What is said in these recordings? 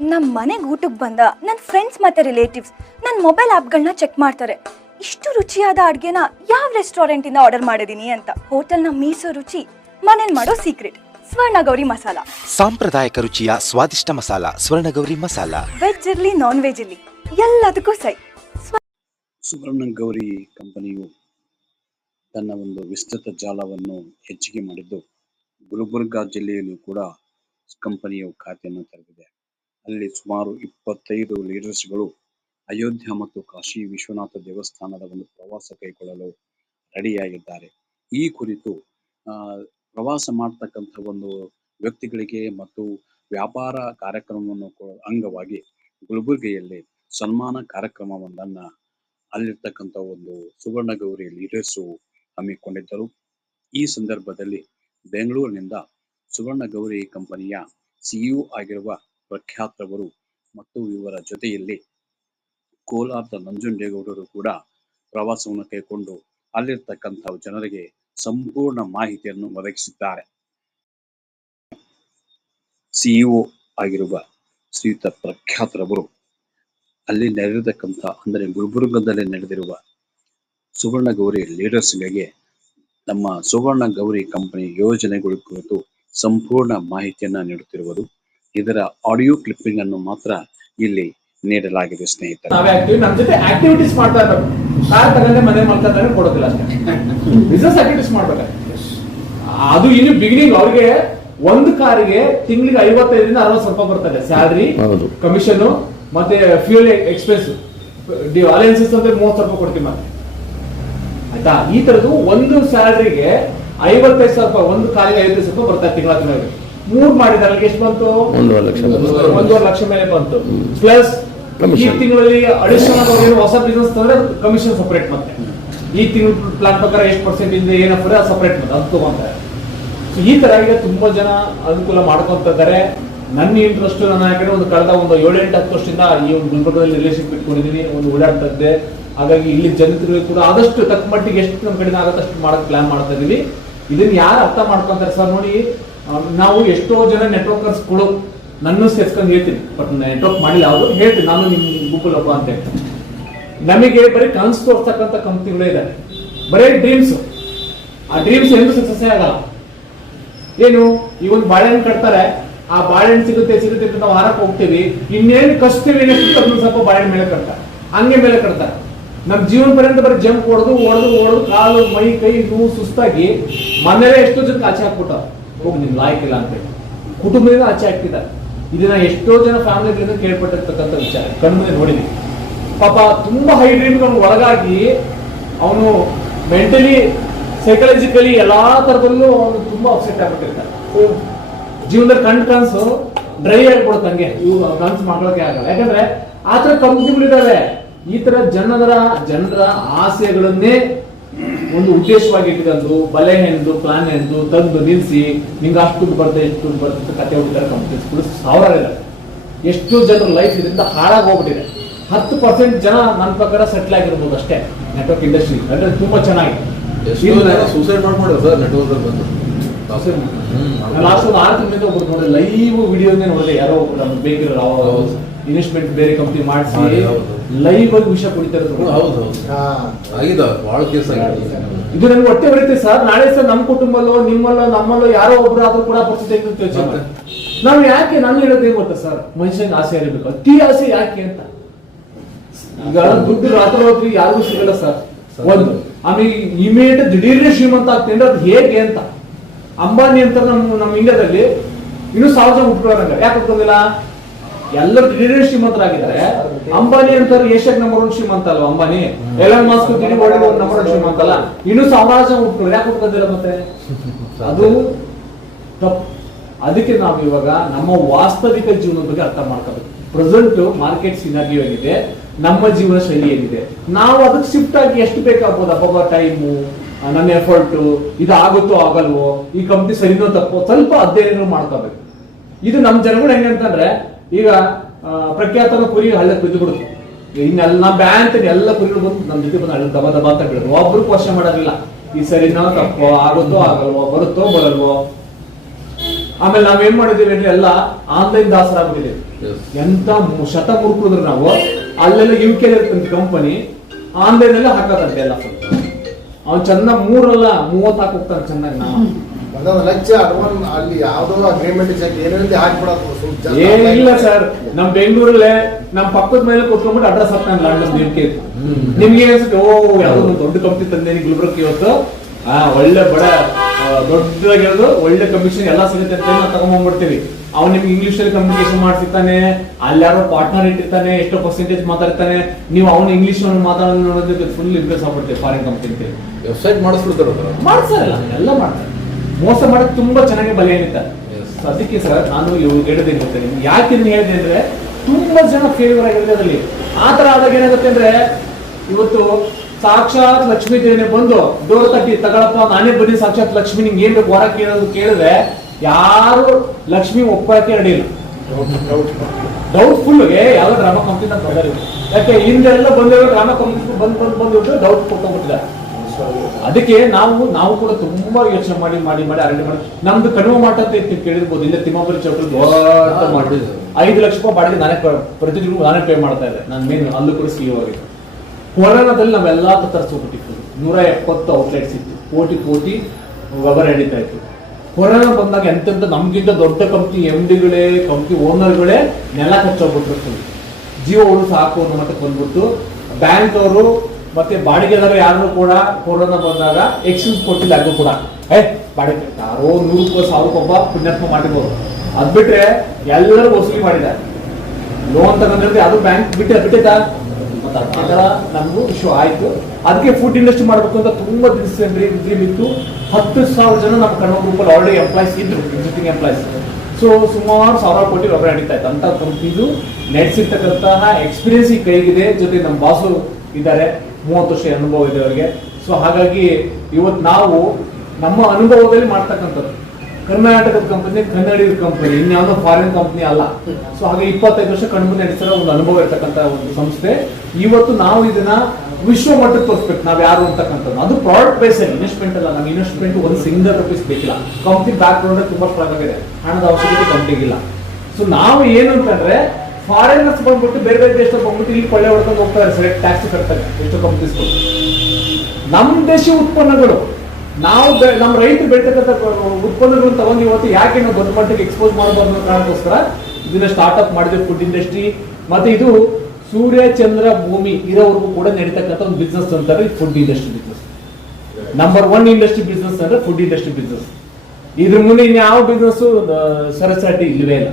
ನಮ್ಮ ಮನೆಗೆ ಊಟಕ್ಕೆ ಬಂದ ನನ್ನ ಫ್ರೆಂಡ್ಸ್ ಮತ್ತೆ ರಿಲೇಟಿವ್ಸ್ ನನ್ನ ಮೊಬೈಲ್ ಆ್ಯಪ್ಗಳನ್ನ ಚೆಕ್ ಮಾಡ್ತಾರೆ. ಇಷ್ಟು ರುಚಿಯಾದ ಅಡುಗೆನ ಯಾವ ರೆಸ್ಟೋರೆಂಟಿಂದ ಆರ್ಡರ್ ಮಾಡಿದ್ದೀನಿ ಅಂತ. ಹೋಟೆಲ್ನ ಮೀಸೋ ರುಚಿ ಮನೇಲಿ ಮಾಡೋ ಸೀಕ್ರೆಟ್ ಸ್ವರ್ಣ ಗೌರಿ ಮಸಾಲ. ಸಾಂಪ್ರದಾಯಿಕ ರುಚಿಯ ಸ್ವಾದಿಷ್ಟ ಮಸಾಲ ಸ್ವರ್ಣಗೌರಿ ಮಸಾಲ. ವೆಜ್ ಇರ್ಲಿ ನಾನ್ ವೆಜ್ ಇರಲಿ ಎಲ್ಲದಕ್ಕೂ ಸೈ. ಸ್ವರ್ಣ ಗೌರಿ ಕಂಪನಿಯು ತನ್ನ ಒಂದು ವಿಸ್ತೃತ ಜಾಲವನ್ನು ಹೆಚ್ಚಿಗೆ ಮಾಡಿದ್ದು ಗುಲ್ಬರ್ಗಾ ಜಿಲ್ಲೆಯಲ್ಲೂ ಕೂಡ ಕಂಪನಿಯು ಖಾತೆಯನ್ನು ತೆರೆದಿದೆ. ಅಲ್ಲಿ ಸುಮಾರು ಇಪ್ಪತ್ತೈದು ಲೀಡರ್ಸ್ಗಳು ಅಯೋಧ್ಯ ಮತ್ತು ಕಾಶಿ ವಿಶ್ವನಾಥ ದೇವಸ್ಥಾನದ ಒಂದು ಪ್ರವಾಸ ಕೈಗೊಳ್ಳಲು ರೆಡಿಯಾಗಿದ್ದಾರೆ. ಈ ಕುರಿತು ಪ್ರವಾಸ ಮಾಡ್ತಕ್ಕಂಥ ಒಂದು ವ್ಯಕ್ತಿಗಳಿಗೆ ಮತ್ತು ವ್ಯಾಪಾರ ಕಾರ್ಯಕ್ರಮವನ್ನು ಅಂಗವಾಗಿ ಗುಲ್ಬರ್ಗೆಯಲ್ಲಿ ಸನ್ಮಾನ ಕಾರ್ಯಕ್ರಮವೊಂದನ್ನ ಅಲ್ಲಿರ್ತಕ್ಕಂಥ ಒಂದು ಸುವರ್ಣಗೌರಿ ಲೀಡರ್ಸು ಹಮ್ಮಿಕೊಂಡಿದ್ದರು. ಈ ಸಂದರ್ಭದಲ್ಲಿ ಬೆಂಗಳೂರಿನಿಂದ ಸುವರ್ಣ ಗೌರಿ ಕಂಪನಿಯ ಸಿಇಒ ಆಗಿರುವ ಪ್ರಖ್ಯಾತವರು ಮತ್ತು ಇವರ ಜೊತೆಯಲ್ಲಿ ಕೋಲಾರದ ನಂಜುಂಡೇಗೌಡರು ಕೂಡ ಪ್ರವಾಸವನ್ನು ಕೈಗೊಂಡು ಅಲ್ಲಿರ್ತಕ್ಕಂಥ ಜನರಿಗೆ ಸಂಪೂರ್ಣ ಮಾಹಿತಿಯನ್ನು ಒದಗಿಸಿದ್ದಾರೆ. ಸಿಇಒ ಆಗಿರುವ ಶ್ರೀಯುತ ಪ್ರಖ್ಯಾತರವರು ಅಲ್ಲಿ ನಡೆದಿರತಕ್ಕಂಥ ಅಂದರೆ ಗುಲ್ಬರ್ಗದಲ್ಲಿ ನಡೆದಿರುವ ಸುವರ್ಣ ಗೌರಿ ಲೀಡರ್ಸ್ಗಳಿಗೆ ನಮ್ಮ ಸುವರ್ಣ ಗೌರಿ ಕಂಪನಿ ಯೋಜನೆಗಳ ಕುರಿತು ಸಂಪೂರ್ಣ ಮಾಹಿತಿಯನ್ನ ನೀಡುತ್ತಿರುವುದು ಇದರ ಆಡಿಯೋ ಕ್ಲಿಪ್ಪಿಂಗ್ ಅನ್ನು ಮಾತ್ರ ಇಲ್ಲಿ ನೀಡಲಾಗಿದೆ ಸ್ನೇಹಿತರೆ. ನಾವೇ ನಮ್ಮ ಜೊತೆ ಆಕ್ಟಿವಿಟೀಸ್ ಮಾಡ್ತಾ ಇರ್ಬೇಕು ಕಾರ್ ತಗೊಂಡೆ ಮನೆ ಮಾಡ್ತಾ ಇದ್ದಾರೆ ಕೊಡೋದಿಲ್ಲ ಅಷ್ಟೇ. ಬಿಸ್ನೆಸ್ ಆಕ್ಟಿವಿಟೀಸ್ ಮಾಡ್ಬೇಕಾದ್ರೆ. ಅದು ಇನ್ನು ಬಿಗಿನಿಂಗ್ ಅವ್ರಿಗೆ ಒಂದು ಕಾರಿಗೆ ತಿಂಗಳಿಗೆ ಐವತ್ತೈದರಿಂದ ಅರವತ್ತು ಸ್ವಲ್ಪ ರೂಪಾಯಿ ಬರ್ತದೆ ಸ್ಯಾಲ್ರಿ ಕಮಿಷನ್ ಮತ್ತೆ ಫ್ಯೂಲ್ ಎಕ್ಸ್ಪೆನ್ಸ್ ಅಲಯನ್ಸಸ್ ಅಂತ ಮೂವತ್ತು ಸ್ವಲ್ಪ ರೂಪಾಯಿ ಕೊಡ್ತೀವಿ ಮತ್ತೆ. ಆಯ್ತಾ? ಈ ತರದ್ದು ಒಂದು ಸ್ಯಾಲ್ರಿಗೆ ಐವತ್ತೈದು ಸಾವಿರ ರೂಪಾಯಿ ಒಂದು ಕಾರಿಗೆ ಐವತ್ತೈದು ಸಾವಿರ ರೂಪಾಯಿ ಬರ್ತಾರೆ ತಿಂಗಳ ತಿಂಗಳಿಗೆ. ಮೂರ್ ಮಾಡಿದಾರೆ ಅಲ್ಲಿಗೆ ಎಷ್ಟು ಬಂತು? ಒಂದೂವರೆ ಲಕ್ಷ. ಒಂದೂವರೆ ಲಕ್ಷ ಮೇಲೆ ಬಂತು. ಪ್ಲಸ್ ಈ ತಿಂಗಳಲ್ಲಿ ಅಡಿಷನಲ್ ಅವ್ರಿಗೆ ಹೊಸ ಬಿಸ್ನೆಸ್ ತಂದ್ರೆ ಕಮಿಷನ್ ಸಪರೇಟ್ ಮತ್ತೆ. ಈ ತಿಂಗಳ ಪ್ಲಾನ್ ಪ್ರಕಾರ ಎಷ್ಟು ಪರ್ಸೆಂಟ್ ಇಂದ ಏನಪ್ಪ ಸಪರೇಟ್ ಮತ್ತೆ ಅದು ತಗೊಂತಾರೆ. ಈ ತರ ಈಗ ತುಂಬಾ ಜನ ಅನುಕೂಲ ಮಾಡ್ಕೊಂತ ಇದ್ದಾರೆ. ನನ್ನ ಇಂಟ್ರೆಸ್ಟ್ ನನ್ನ ಯಾಕಂದ್ರೆ ಒಂದು ಕಳೆದ ಒಂದು ಏಳೆಂಟು ಹತ್ತು ವರ್ಷದಿಂದ ಈ ಒಂದು ಗುಲ್ಬರ್ಗದಲ್ಲಿ ರಿಲೇಶನ್ ಇಟ್ಕೊಂಡಿದ್ದೀನಿ ಒಂದು ಓಡಾಡ್ತಾ ಇದ್ದೆ ಹಾಗಾಗಿ ಇಲ್ಲಿ ಜನತೆಗಳಿಗೆ ಕೂಡ ಆದಷ್ಟು ತಕ್ಕ ಮಟ್ಟಿಗೆ ಎಷ್ಟು ನಮ್ಮ ಕಡೆಯಿಂದ ಆಗುತ್ತೆ ಅಷ್ಟು ಮಾಡಕ್ ಪ್ಲಾನ್ ಮಾಡ್ತಾ ಇದೀವಿ. ಇದನ್ನ ಯಾರು ಅರ್ಥ ಮಾಡ್ಕೊಂತಾರೆ ಸರ್ ನೋಡಿ ನಾವು ಎಷ್ಟೋ ಜನ ನೆಟ್ವರ್ಕರ್ಸ್ ಕೊಡೋ ನನ್ನ ಸೇರ್ಸ್ಕೊಂಡು ಹೇಳ್ತೀನಿ. ಬಟ್ ನೆಟ್ವರ್ಕ್ ಮಾಡಿಲ್ಲ, ಅವರು ಹೇಳ್ತೀನಿ ನಾನು ನಿಮ್ಮ ಗೂಗಲ್ ಒಬ್ಬ ಅಂತ ನಮಗೆ ಬರೀ ಕನಸು ತೋರ್ಸ್ತಕ್ಕಂಥ ಕಂಪ್ನಿಗಳೇ ಇದೆ ಬರೀ ಡ್ರೀಮ್ಸ್ ಆ ಡ್ರೀಮ್ಸ್ ಎಂದು ಸಕ್ಸಸ್ ಆಗಲ್ಲ. ಏನು, ಈ ಒಂದು ಬಾಳೆಹಣ್ಣು ಕಟ್ತಾರೆ, ಆ ಬಾಳೆಹಣ್ಣು ಸಿಗುತ್ತೆ ಸಿಗುತ್ತೆ ಅಂತ ನಾವು ಹಾರಕ್ಕೆ ಹೋಗ್ತೀವಿ. ಇನ್ನೇನು ಅನ್ನೋಷ್ಟು ಸ್ವಲ್ಪ ಬಾಳೆಹಣ್ಣು ಮೇಲೆ ಕಟ್ತಾರೆ. ಹಂಗೆ ಮೇಲೆ ಕಟ್ತಾರೆ. ನಮ್ಮ ಜೀವನ ಪರ್ಯಂತ ಬರೀ ಜಂಪ್ ಹೊಡೆದು ಹೊಡೆದು ಹೊಡೆದು ಕಾಲು, ಮೈ, ಕೈ ನೋವು ಸುಸ್ತಾಗಿ ಮನೇಲೆ ಎಷ್ಟೋ ಜನಕ್ಕೆ ಆಚೆ ಹಾಕ್ಬಿಟ್ಟಾರ. ಹೋಗಿ ನಿಮ್ ಅಂತ ಹೇಳಿ. ಕುಟುಂಬದಿಂದ ಆಚೆ ಹಾಕ್ತಿದ್ದಾರೆ ಇದನ್ನ ಎಷ್ಟೋ ಜನ ಫ್ಯಾಮಿಲಿಗಳಿಂದ ಕೇಳ್ಪಟ್ಟಿರ್ತಕ್ಕಂಥ ವಿಚಾರ. ಕಣ್ಮುಂದೆ ನೋಡಿದ್ವಿ ಪಾಪ ತುಂಬಾ ಹೈ ಡ್ರೀಮ್ಗಳು ಒಳಗಾಗಿ ಅವನು ಮೆಂಟಲಿ ಸೈಕಲಾಜಿಕಲಿ ಎಲ್ಲಾ ತರದಲ್ಲೂ ಅವನು ತುಂಬಾ ಅಪ್ಸೆಟ್ ಆಗ್ಬಿಟ್ಟಿರ್ತಾನೆ. ಜೀವನದಲ್ಲಿ ಕಣ್ಣು ಕನ್ಸು ಡ್ರೈ ಆಗ್ಬಿಡುತ್ತಂಗೆ ಇವು ಕನ್ಸು ಮಾಡೋಕೆ ಆಗಲ್ಲ. ಯಾಕಂದ್ರೆ ಆ ತರ ಕಂಪ್ನಿಗಳಿದ್ದಾವೆ. ಈ ತರ ಜನರ ಜನರ ಆಸೆಗಳನ್ನೇ ಒಂದು ಉದ್ದೇಶವಾಗಿ ಇಟ್ಕೊಂಡು ಬಲೆ ಎಂದು ಪ್ಲಾನ್ ಎಂದು ತಂದು ನಿಲ್ಲಿಸಿ ನಿಂಗೆ ಅಷ್ಟು ದುಡ್ಡು ಬರುತ್ತೆ ಎಷ್ಟು ದುಡ್ಡು ಬರುತ್ತೆ ಅಂತ ಕತೆ ಹೋಗ್ತಾರೆ ಕಂಪ್ನೀಸ್ಗಳು ಸಾವಿರ ಇಲ್ಲ ಎಷ್ಟು ಜನರ ಲೈಫ್ ಇದರಿಂದ ಹಾಳಾಗಿ ಹೋಗ್ಬಿಟ್ಟಿದೆ. ಹತ್ತು ಪರ್ಸೆಂಟ್ ಜನ ನನ್ನ ಪ್ರಕಾರ ಸೆಟ್ಲ್ ಆಗಿರ್ಬೋದು ಅಷ್ಟೇ. ನೆಟ್ವರ್ಕ್ ಇಂಡಸ್ಟ್ರಿ ಅಂದ್ರೆ ತುಂಬಾ ಜನ ಸೂಸೈಡ್ ಮಾಡ್ಬೋದು ಸರ್ ನೆಟ್ವರ್ಕ್ ಬಂದು. ಲಾಸ್ಟ್ ಒಂದು ಆರು ತಿಂಗಳಿಂದ ಒಬ್ರು ಲೈವ್ ವಿಡಿಯೋನೇ ನೋಡಿದೆ. ಯಾರೋ ಒಬ್ರು ನಮ್ಗೆ ಬೇಕಿರೋ ಇನ್ವೆಸ್ಟ್ಮೆಂಟ್ ಬೇರೆ ಕಂಪ್ನಿ ಮಾಡಿಸಿ. ಲೈವ್ ಆಗಿ ವಿಷ ಕುಡಿತಾರೆ ಹೌದು ಹೌದು. ಭಾಳ ಕೇಸ್ ಆಗಿದೆ. ಇದು ನನ್ಗೆ ಹೊಟ್ಟೆ ಬರುತ್ತೆ ಸರ್. ನಾಳೆ ಸರ್ ನಮ್ಮ ಕುಟುಂಬಲ್ಲೋ ನಿಮ್ಮಲ್ಲೋ ನಮ್ಮಲ್ಲೋ ಯಾರೋ ಒಬ್ರು ಆದ್ರೂ ಕೂಡ ಪರಿಸ್ಥಿತಿ. ನಾವು ಯಾಕೆ ನಾನು ಹೇಳೋದೇ ಗೊತ್ತಾ ಸರ್? ಮನುಷ್ಯನಿಗೆ ಆಸೆ ಇರಬೇಕು. ಅತಿ ಆಸೆ ಯಾಕೆ ಅಂತ? ಈಗ ದುಡ್ಡು ರಾತ್ರೋರಾತ್ರಿ ಯಾರಿಗೂ ಸಿಗಲ್ಲ ಸರ್. ಒಂದು. ಆಮೇಲೆ ಇಮಿಡಿಯೇಟ್ ದಿಢೀರ್ನೆ ಶ್ರೀಮಂತ ಆಗ್ತೀನಿ ಅದು ಹೇಗೆ ಅಂತ? ಅಂಬಾನಿ ಅಂತ ನಮ್ಮ ನಮ್ಮ ಇಂಡಿಯಾದಲ್ಲಿ. ಇನ್ನೂ ಸಾವಿರ ಜನ ಯಾಕೆ ಹುಟ್ಕೊಂಡಿಲ್ಲ? ಎಲ್ಲರೂ ದಿಢೀರ್ನೆ ಶ್ರೀಮಂತರಾಗಿದ್ದಾರೆ ಅಂಬಾನಿ ಅಂತಾರೆ ಏಷ್ಯಾಕ್ ನಂಬರ್ ಒನ್ ಶ್ರೀಮಂತ ಅಲ್ವಾ ಅಂಬಾನಿ? ಎಲನ್ ಮಾಸ್ಕ್ ಒಳಗೆ ಒಂದು ನಂಬರ್ ಒನ್ ಶ್ರೀಮಂತ ಅಲ್ಲ? ಇನ್ನು ಸಾಮ್ರಾಜ್ಯ ಹುಟ್ಟು ಯಾಕೆ ಹುಟ್ಕೊಂಡಿಲ್ಲ ಮತ್ತೆ? ಅದು ತಪ್ಪು. ಅದಕ್ಕೆ ನಾವು ಇವಾಗ ನಮ್ಮ ವಾಸ್ತವಿಕ ಜೀವನದ ಬಗ್ಗೆ ಅರ್ಥ ಮಾಡ್ಕೋಬೇಕು. ಪ್ರೆಸೆಂಟ್ ಮಾರ್ಕೆಟ್ ಸಿನಾರಿಯೋ ಏನಿದೆ ನಮ್ಮ ಜೀವನ ಶೈಲಿ ಏನಿದೆ. ನಾವು ಅದಕ್ಕೆ ಶಿಫ್ಟ್ ಆಗಿ ಎಷ್ಟು ಬೇಕಾಗ್ಬೋದು? ಅಬ್ಬಬ್ಬ ಟೈಮು ನನ್ನ ಎಫರ್ಟು ಇದು ಆಗುತ್ತೋ ಆಗಲ್ವೋ? ಈ ಕಂಪ್ನಿ ಸರಿನೋ ತಪ್ಪೋ? ಸ್ವಲ್ಪ ಅಧ್ಯಯನ ಮಾಡ್ಕೋಬೇಕು. ಇದು ನಮ್ಮ ಜನಗಳು ಹೆಂಗೆ ಅಂತಂದ್ರೆ ಈಗ ಆ, ಪ್ರಖ್ಯಾತನ ಕುರಿ ಹಳ್ಳ ಬಿದ್ದು ಬಿಡುತ್ತೆ. ಇನ್ನೆಲ್ಲ ಬ್ಯಾಂಕ್ ಬ್ಯಾ ಎಲ್ಲ ಕುರಿಗಳು ಬಂದು ನಮ್ಮ ಜೊತೆ ಬಂದು ಹಳ್ಳ ದಬ ದಬ ಅಂತ ಬಿಡೋದು. ಒಬ್ರು ಕ್ವಶನ್ ಮಾಡೋದಿಲ್ಲ. ಈ ಸರಿನೋ ತಪ್ಪೋ ಆಗುತ್ತೋ ಆಗಲ್ವೋ ಬರುತ್ತೋ ಬರಲ್ವೋ. ಆಮೇಲೆ ನಾವೇನ್ ಮಾಡಿದೀವಿ ಅಂದ್ರೆ ಎಲ್ಲ ಆನ್ಲೈನ್ ದಾಸರ ಆಗಿದೆ ಎಂತ ಶತ ಮುರುಕಿದ್ರು ನಾವು ಅಲ್ಲೆಲ್ಲ ಯು ಕೆ ಇರ್ತಂತ ಕಂಪನಿ ಆನ್ಲೈನ್ ಎಲ್ಲ ಹಾಕೋದಂತೆ ಎಲ್ಲ. ಅವ್ನು ಚೆನ್ನಾಗ್ ಮೂರಲ್ಲ ಮೂವತ್ತು ಹಾಕೋಗ್ತಾನೆ ಚೆನ್ನಾಗಿ. ನಾವು ಒಂದೊಂದು ಲಕ್ಷ ಅಡ್ವಾನ್ಸ್ ಅಲ್ಲಿ ಯಾವ್ದೋ ಅಗ್ರಿಮೆಂಟ್ ಚೆಕ್ ಏನೇನು ಹಾಕ್ಬಿಡೋದು. ಏ ಇಲ್ಲ ಸರ್ ನಮ್ ಬೆಂಗಳೂರಲ್ಲೇ ನಮ್ ಪಕ್ಕದ ಮೇಲೆ ಕೂತ್ಕೊಂಡ್ಬಿಟ್ಟು ಅಡ್ರೆಸ್ ಹಾಕ್ತಾನೆ ಲಾಂಡ್ ನಿಮ್ಗೆ ನಿಮ್ಗೆ ಅನ್ಸುತ್ತೆ ಓ ಯಾವ್ದೋ ದೊಡ್ಡ ಕಂಪ್ನಿ ತಂದೇನಿ ಗುಲ್ಬರ್ಗ್ ಇವತ್ತು. ಆ ಒಳ್ಳೆ ಬಡ ದೊಡ್ಡ ದೊಡ್ಡದಾಗಿರೋದು ಒಳ್ಳೆ ಕಮಿಷನ್ ಎಲ್ಲ ಸಿಗುತ್ತೆ ಅಂತ ನಾವು ತಗೊಂಡ್ಬಂದ್ಬಿಡ್ತೀವಿ ಅವ್ನು ನಿಮ್ಗೆ ಇಂಗ್ಲಿಷ್ ಅಲ್ಲಿ ಕಮ್ಯುನಿಕೇಶನ್ ಮಾಡ್ತಿರ್ತಾನೆ ಅಲ್ಲಿ ಯಾರೋ ಪಾರ್ಟ್ನರ್ ಇಟ್ಟಿರ್ತಾನೆ ಎಷ್ಟೋ ಪರ್ಸೆಂಟೇಜ್ ಮಾತಾಡ್ತಾನೆ. ನೀವು ಅವ್ನು ಇಂಗ್ಲಿಷ್ ಮಾತಾಡೋದು ನೋಡೋದಕ್ಕೆ ಫುಲ್ ಇಂಪ್ರೆಸ್ ಆಗ್ಬಿಡ್ತೀವಿ ಫಾರಿನ್ ಕಂಪ್ನಿ ವೆಬ್ಸೈಟ್ ಮಾಡಿಸ್ಬಿಡ್ತಾರೆ ಮಾಡ್ತಾರಲ್ಲ ಎಲ್ಲ ಮಾಡ್ತಾರೆ. ಮೋಸ ಮಾಡಕ್ ತುಂಬಾ ಚೆನ್ನಾಗಿ ಬಲೆ ಏನಿತ್ತ. ಅದಕ್ಕೆ ಸರ್ ನಾನು ಇವ್ ನಿಮ್ಗೆ ಯಾಕೆ ಇದನ್ನ ಹೇಳಿದೆ ಅಂದ್ರೆ ತುಂಬಾ ಜನ ಫೇವರ್ ಆಗಿರುತ್ತೆ ಅದರಲ್ಲಿ. ಆ ತರ ಆದಾಗ ಏನಾಗುತ್ತೆ ಅಂದ್ರೆ ಇವತ್ತು ಸಾಕ್ಷಾತ್ ಲಕ್ಷ್ಮೀ ದೇವಿನೇ ಬಂದು ಡೋರ್ ತಟ್ಟಿ ತಗೊಳಪ್ಪ ನಾನೇ ಬನ್ನಿ ಸಾಕ್ಷಾತ್ ಲಕ್ಷ್ಮಿ ನಿಂಗೆ ಏನ್ ಬೇಕು ಹೊರ ಕೇಳೋದು ಕೇಳಿದ್ರೆ ಯಾರು ಲಕ್ಷ್ಮಿ ಒಪ್ಪಕ್ಕೆ ಅಡಿಲ್ಲ ಡೌಟ್ಫುಲ್ ಯಾವ ಡ್ರಾಮಾ ಕಂಪ್ನಿ ಅಂತ. ಯಾಕೆ ಹಿಂದೆಲ್ಲ ಬಂದಿರೋ ಡ್ರಾಮಾ ಕಂಪ್ನಿ ಬಂದ್ ಬಂದ್ ಬಂದ್ಬಿಟ್ಟು ಡೌಟ್ ಕೊಟ್ಕೊಂಡ್ಬಿಟ್ಟಿದ್ದಾರೆ. ಅದಕ್ಕೆ ನಾವು ನಾವು ಕೂಡ ತುಂಬಾ ಯೋಚನೆ ಮಾಡಿ ಮಾಡಿ ಮಾಡಿ ಅರಣ್ಯ ಮಾಡಿ ನಮ್ದು ಕಡಿಮೆ ಮಾಟ ಅಂತ ಇತ್ತು ಕೇಳಿರ್ಬೋದು. ಇಲ್ಲ ತಿಮ್ಮಾಪುರಿ ಚೌಕಲ್ ದೊಡ್ಡ ಮಾಡಿದ್ರು. ಐದು ಲಕ್ಷ ರೂಪಾಯಿ ಬಾಡಿಗೆ ನಾನೇ ಪ್ರತಿ ತಿಂಗಳು ನಾನೇ ಪೇ ಮಾಡ್ತಾ ಇದ್ದೆ. ನಾನು ಮೇನ್ ಅಲ್ಲೂ ಕೂಡ ಸಿಇಒ ಆಗಿತ್ತು ಕೊರೋನಾದಲ್ಲಿ ನಾವೆಲ್ಲ ತರಿಸ್ಬಿಟ್ಟಿತ್ತು ನೂರ ಎಪ್ಪತ್ತು ಔಟ್ಲೆಟ್ಸ್ ಇತ್ತು. ಕೋಟಿ ಕೋಟಿ ವ್ಯವಹಾರ ನಡೀತಾ ಇತ್ತು. ಕೊರೋನಾ ಬಂದಾಗ ಎಂತೆಂತ ನಮ್ಗಿಂತ ದೊಡ್ಡ ಕಂಪ್ನಿ ಎಂ ಡಿಗಳೇ ಕಂಪ್ನಿ ಓನರ್ಗಳೇ ನೆಲ ಕಚ್ಚೋಗ್ಬಿಟ್ರು. ಜೀವ ಉಳಿಸ್ ಹಾಕು ಸಾಕು ಅನ್ನೋ ಮಟ್ಟಕ್ಕೆ ಬಂದ್ಬಿಟ್ಟು ಬ್ಯಾಂಕ್ ಅವರು ಮತ್ತೆ ಬಾಡಿಗೆದಾರರು ಯಾರು ಕೂಡ ಕೊರೋನಾ ಬಂದಾಗ ಎಕ್ಸ್ಕ್ಯೂಸ್ ಕೊಟ್ಟಿಲ್ಲ ಅದು ಕೂಡ. ಏ, ಬಾಡಿಗೆ ಯಾರೋ ನೂರು ಸಾವಿರ ಒಬ್ಬ ಪುಣ್ಯಾತ್ಮ ಮಾಡಿರ್ಬೋದು. ಅದ್ ಬಿಟ್ರೆ ಎಲ್ಲರೂ ವಸೂಲಿ ಮಾಡಿದ್ದಾರೆ ಲೋನ್ ತಗೊಂಡ್ರೆ ಅದು ಬ್ಯಾಂಕ್ ಬಿಟ್ಟೆ ಬಿಟ್ಟಿದ್ದ ನಮಗೂ ಇಶ್ಯೂ ಆಯ್ತು. ಅದಕ್ಕೆ ಫುಡ್ ಇಂಡಸ್ಟ್ರಿ ಮಾಡ್ಬೇಕು ಅಂತ ತುಂಬಾ ಡ್ರೀಮ್ ಇತ್ತು. ಹತ್ತು ಸಾವಿರ ಜನ ನಮ್ಮ ಕನ್ನಡ ಗ್ರೂಪಲ್ಲಿ ಆಲ್ರೆಡಿ ಎಂಪ್ಲಾಯ್ಸ್ ಇದ್ರು ಎಕ್ಸಿಸ್ಟಿಂಗ್ ಎಂಪ್ಲಾಯ್ಸ್ ಸೊ ಸುಮಾರು ಸಾವಿರ ಕೋಟಿ ರೊಕ್ಕ ನಡೀತಾ ಇತ್ತು. ಅಂತ ಕಂಪ್ನಿದು ನಡೆಸಿರ್ತಕ್ಕಂತಹ ಎಕ್ಸ್ಪೀರಿಯನ್ಸ್ ಈ ಕೈಗಿದೆ. ಜೊತೆ ನಮ್ಮ ಬಾಸು ಇದ್ದಾರೆ. ಮೂವತ್ತು ವರ್ಷ ಅನುಭವ ಇದೆ ಅವರಿಗೆ. ಸೊ ಹಾಗಾಗಿ ಇವತ್ತು ನಾವು ನಮ್ಮ ಅನುಭವದಲ್ಲಿ ಮಾಡ್ತಕ್ಕಂಥದ್ದು. ಕರ್ನಾಟಕದ ಕಂಪನಿ ಕನ್ನಡಿಗರ ಕಂಪನಿ ಇನ್ಯಾವುದೋ ಫಾರಿನ್ ಕಂಪನಿ ಅಲ್ಲ. ಸೊ ಹಾಗೆ ಇಪ್ಪತ್ತೈದು ವರ್ಷ ಕಣ್ಮುಂದೆ ನಡೆಸಿರೋ ಒಂದು ಅನುಭವ ಇರ್ತಕ್ಕಂಥ ಒಂದು ಸಂಸ್ಥೆ. ಇವತ್ತು ನಾವು ಇದನ್ನ ವಿಶ್ವ ಮಟ್ಟಕ್ಕೆ ತೋರಿಸ್ಬೇಕು. ನಾವು ಯಾರು ಅಂತಕ್ಕಂಥದ್ದು. ಅದು ಪ್ರಾಡಕ್ಟ್ ಬೇಸ್ ಇನ್ವೆಸ್ಟ್ಮೆಂಟ್ ಅಲ್ಲ. ನಮ್ಗೆ ಇನ್ವೆಸ್ಟ್ಮೆಂಟ್ ಒಂದು ಸಿಂಗಲ್ ರುಪೀಸ್ ಬೇಕಿಲ್ಲ. ಕಂಪ್ನಿ ಬ್ಯಾಕ್ ಗ್ರೌಂಡ್ ತುಂಬಾ ಸ್ಟ್ರಾಂಗ್ ಆಗಿದೆ. ಹಣದ ಅವಶ್ಯಕತೆ ಕಂಪ್ನಿಗಿಲ್ಲ ಸೊ ನಾವು ಏನು ಅಂತಂದ್ರೆ ಫಾರಿನರ್ಸ್ ಬಂದ್ಬಿಟ್ಟು ಬೇರೆ ಬೇರೆ ದೇಶದಲ್ಲಿ ಬಂದ್ಬಿಟ್ಟು ಇಲ್ಲಿ ಕೊಳ್ಳೆ ಹೊಡ್ಕೊಂಡು ಹೋಗ್ತಾರೆ ಸರ್. ಟ್ಯಾಕ್ಸ್ ಕಟ್ತಾರೆ ಎಷ್ಟೋ ಕಂಪ್ನೀಸ್ ನಮ್ಮ ದೇಶ ಉತ್ಪನ್ನಗಳು, ನಾವು ನಮ್ಮ ರೈತರು ಬೆಳೀತಕ್ಕಂಥ ಉತ್ಪನ್ನಗಳನ್ನು ತಗೊಂಡು ಇವತ್ತು ಯಾಕೆ ನಾವು ದೊಡ್ಡ ಮಟ್ಟಿಗೆ ಎಕ್ಸ್ಪೋಸ್ ಮಾಡಬಾರ್ದು ಅನ್ನೋ ಕಾರಣಕ್ಕೋಸ್ಕರ ಇದನ್ನ ಸ್ಟಾರ್ಟ್ಅಪ್ ಮಾಡಿದ್ರೆ ಫುಡ್ ಇಂಡಸ್ಟ್ರಿ ಮತ್ತೆ ಇದು ಸೂರ್ಯ, ಚಂದ್ರ, ಭೂಮಿ ಇರೋವರೆಗೂ ಕೂಡ ನಡೀತಕ್ಕಂಥ ಒಂದು ಬಿಸ್ನೆಸ್ ಅಂತಾರೆ food industry business number one industry business ಅಂದ್ರೆ ಫುಡ್ ಇಂಡಸ್ಟ್ರಿ ಬಿಸ್ನೆಸ್ ಇದ್ರ ಮುಂದೆ ಇನ್ಯಾವ ಬಿಸ್ನೆಸ್ ಸರಸಾಟಿ ಇಲ್ಲವೇ ಇಲ್ಲ.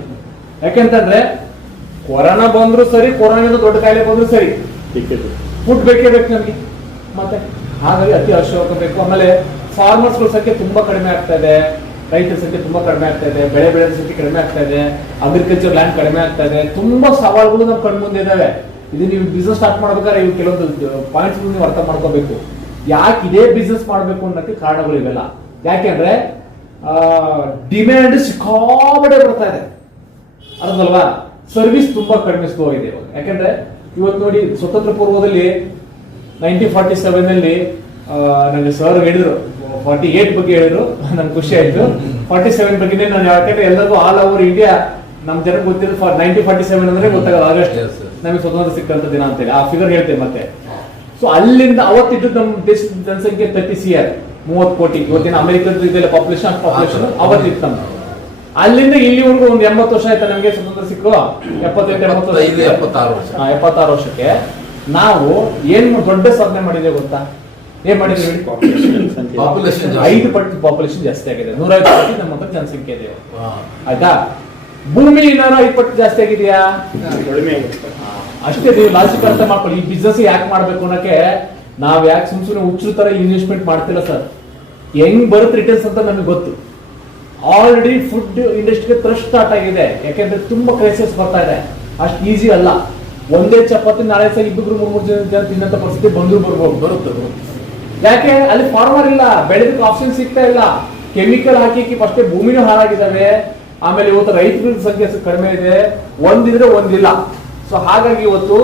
ಯಾಕಂತಂದ್ರೆ ಕೊರೋನಾ ಬಂದ್ರು ಸರಿ ಕೊರೋನಾದಿಂದ ದೊಡ್ಡ ಕಾಯಿಲೆ ಬಂದ್ರು ಸರಿ. ಫುಡ್ ಬೇಕೇ ಬೇಕು ನಮಗೆ. ಮತ್ತೆ ಹಾಗಾಗಿ ಅತಿ ಅವಶ್ಯಕ ಬೇಕು. ಆಮೇಲೆ ಫಾರ್ಮರ್ಸ್ ಸಂಖ್ಯೆ ತುಂಬಾ ಕಡಿಮೆ ಆಗ್ತಾ ಇದೆ. ರೈತರ ಸಂಖ್ಯೆ ತುಂಬಾ ಕಡಿಮೆ ಆಗ್ತಾ ಇದೆ. ಬೆಳೆ ಬೆಳೆದ ಸಂಖ್ಯೆ ಕಡಿಮೆ ಆಗ್ತಾ ಇದೆ. ಅಗ್ರಿಕಲ್ಚರ್ ಲ್ಯಾಂಡ್ ಕಡಿಮೆ ಆಗ್ತಾ ಇದೆ. ತುಂಬಾ ಸವಾಲುಗಳು ನಮ್ಮ ಕಣ್ಮುಂದೆ ಇದಾವೆ. ಇದು ನೀವು ಬಿಸ್ನೆಸ್ ಸ್ಟಾರ್ಟ್ ಮಾಡ್ಬೇಕಾದ್ರೆ ಇವು ಕೆಲವೊಂದು ಪಾಯಿಂಟ್ಸ್ ನೀವು ಅರ್ಥ ಮಾಡ್ಕೋಬೇಕು. ಯಾಕೆ ಇದೇ ಬಿಸ್ನೆಸ್ ಮಾಡಬೇಕು ಅನ್ನೋಕ್ಕೆ ಕಾರಣಗಳು ಇವೆಲ್ಲ. ಯಾಕೆಂದ್ರೆ ಡಿಮ್ಯಾಂಡ್ ಸಿಕ್ಕಾಬಡೆ ಬರ್ತಾ ಇದೆ. ಅರ್ಥಲ್ವಾ ಸರ್ವಿಸ್ ತುಂಬಾ ಕಡಿಮೆ ಸ್ಲೋ ಇದೆ ಇವಾಗ. ಯಾಕಂದ್ರೆ ಇವತ್ತು ನೋಡಿ ಸ್ವತಂತ್ರ ಪೂರ್ವದಲ್ಲಿ ನೈನ್ಟೀನ್ ಫಾರ್ಟಿ ಸೆವೆನ್ ಅಲ್ಲಿ ನನಗೆ ಸರ್ ಹೇಳಿದ್ರು ಫಾರ್ಟಿ ಏಟ್ ಬಗ್ಗೆ ಹೇಳಿದ್ರು ನಂಗೆ ಖುಷಿ ಆಯ್ತು. ಫಾರ್ಟಿ ಸೆವೆನ್ ಬಗ್ಗೆ ನಾನು ಯಾಕಂದ್ರೆ ಎಲ್ಲರಿಗೂ ಆಲ್ ಓವರ್ ಇಂಡಿಯಾ ನಮ್ ಜನಕ್ಕೆ ಗೊತ್ತಿರೋ ನೈನ್ಟೀನ್ ಫಾರ್ಟಿ ಸೆವೆನ್ ಅಂದ್ರೆ ಗೊತ್ತಾಗಲ್ಲ ಆಗಸ್ಟ್. ನಮಗೆ ಸ್ವತಂತ್ರ ಸಿಕ್ಕಂತ ದಿನ ಅಂತೇಳಿ. ಆ ಫಿಗರ್ ಹೇಳ್ತೇನೆ ಮತ್ತೆ. ಸೊ ಅಲ್ಲಿಂದ ಅವತ್ತಿದ್ದು ನಮ್ಮ ದೇಶದ ಜನಸಂಖ್ಯೆ ತರ್ಟಿ ಸಿ ಆರ್ ಮೂವತ್ತು ಕೋಟಿ. ಇವತ್ತಿನ ಅಮೆರಿಕದ ಇದೆಲ್ಲ ಪಾಪ್ಯುಲೇಷನ್ ಪಾಪ್ಯುಲೇಷನ್ ಅವತ್ತಿತ್ತು ನಮ್ದು. ಅಲ್ಲಿಂದ ಇಲ್ಲಿವರೆಗೂ ಒಂದು ಎಂಬತ್ತು ವರ್ಷ ಆಯ್ತಾ ನಮಗೆ ಸ್ವತಂತ್ರ ಸಿಕ್ಕು? ಎಂಬತ್ತು ವರ್ಷ ಎಪ್ಪತ್ತಾರು ವರ್ಷ. ಎಪ್ಪತ್ತಾರು ವರ್ಷಕ್ಕೆ. ನಾವು ಏನ್ ದೊಡ್ಡ ಸಾಧನೆ ಮಾಡಿದೆ ಗೊತ್ತಾ? ಏನ್ ಮಾಡಿದ್ವಿ ಹೇಳಿ? ಪಾಪ್ಯುಲೇಷನ್ ಐದು ಪಟ್ಟು ಪಾಪ್ಯುಲೇಷನ್ ಜಾಸ್ತಿ ಆಗಿದೆ. ನೂರೈವತ್ತು ಕೋಟಿ ನಮ್ಮ ಹತ್ರ ಜನಸಂಖ್ಯೆ ಇದೆ. ಆಯ್ತಾ? ಭೂಮಿ ಇನ್ನೂ ಐದು ಪಟ್ಟು ಜಾಸ್ತಿ ಆಗಿದೆಯಾ? ಅಷ್ಟೇ ನೀವು ಲಾಜಿಕ್ ಅರ್ಥ ಮಾಡ್ಕೊಳ್ಳಿ. ಈ ಬಿಸ್ನೆಸ್ ಯಾಕೆ ಮಾಡ್ಬೇಕು ಅನ್ನಕ್ಕೆ ನಾವ್ ಯಾಕೆ ಸುಮ್ ಸುಮ್ಮನೆ ಹುಚ್ಚು ತರ ಇನ್ವೆಸ್ಟ್ಮೆಂಟ್ ಮಾಡ್ತಿಲ್ಲ ಸರ್. ಹೆಂಗ್ ಬರುತ್ತೆ ರಿಟರ್ನ್ಸ್ ಅಂತ ನಮಗೆ ಗೊತ್ತು. ಆಲ್ರೆಡಿ ಫುಡ್ ಇಂಡಸ್ಟ್ರಿಗೆ ಟ್ರಸ್ಟ್ ಸ್ಟಾರ್ಟ್ ಆಗಿದೆ. ಯಾಕೆಂದ್ರೆ ತುಂಬಾ ಕ್ರೈಸಿಸ್ ಬರ್ತಾ ಇದೆ. ಅಷ್ಟು ಈಸಿ ಅಲ್ಲ. ಒಂದೇ ಚಪಾತಿ ನಾಳೆ ಸಹ ಇಬ್ಬರು ಮೂರು ಮೂರು ಜನ ಜನ ತಿನ್ನಂತ ಪರಿಸ್ಥಿತಿ ಬಂದ್ರು ಬರ್ಬೋದು. ಬರುತ್ತೆ ಬರುತ್ತೆ. ಯಾಕೆ? ಅಲ್ಲಿ ಫಾರ್ಮರ್ ಇಲ್ಲ. ಬೆಳೆದಕ್ಕೆ ಆಪ್ಷನ್ ಸಿಗ್ತಾ ಇಲ್ಲ. ಕೆಮಿಕಲ್ ಹಾಕಿ ಫಸ್ಟ್ ಭೂಮಿನೂ ಹಾಳಾಗಿದ್ದಾವೆ. ಆಮೇಲೆ ಇವತ್ತು ರೈತರ ಸಂಖ್ಯೆ ಕಡಿಮೆ ಇದೆ. ಒಂದಿದ್ರೆ ಒಂದಿಲ್ಲ. ಸೊ ಹಾಗಾಗಿ ಇವತ್ತು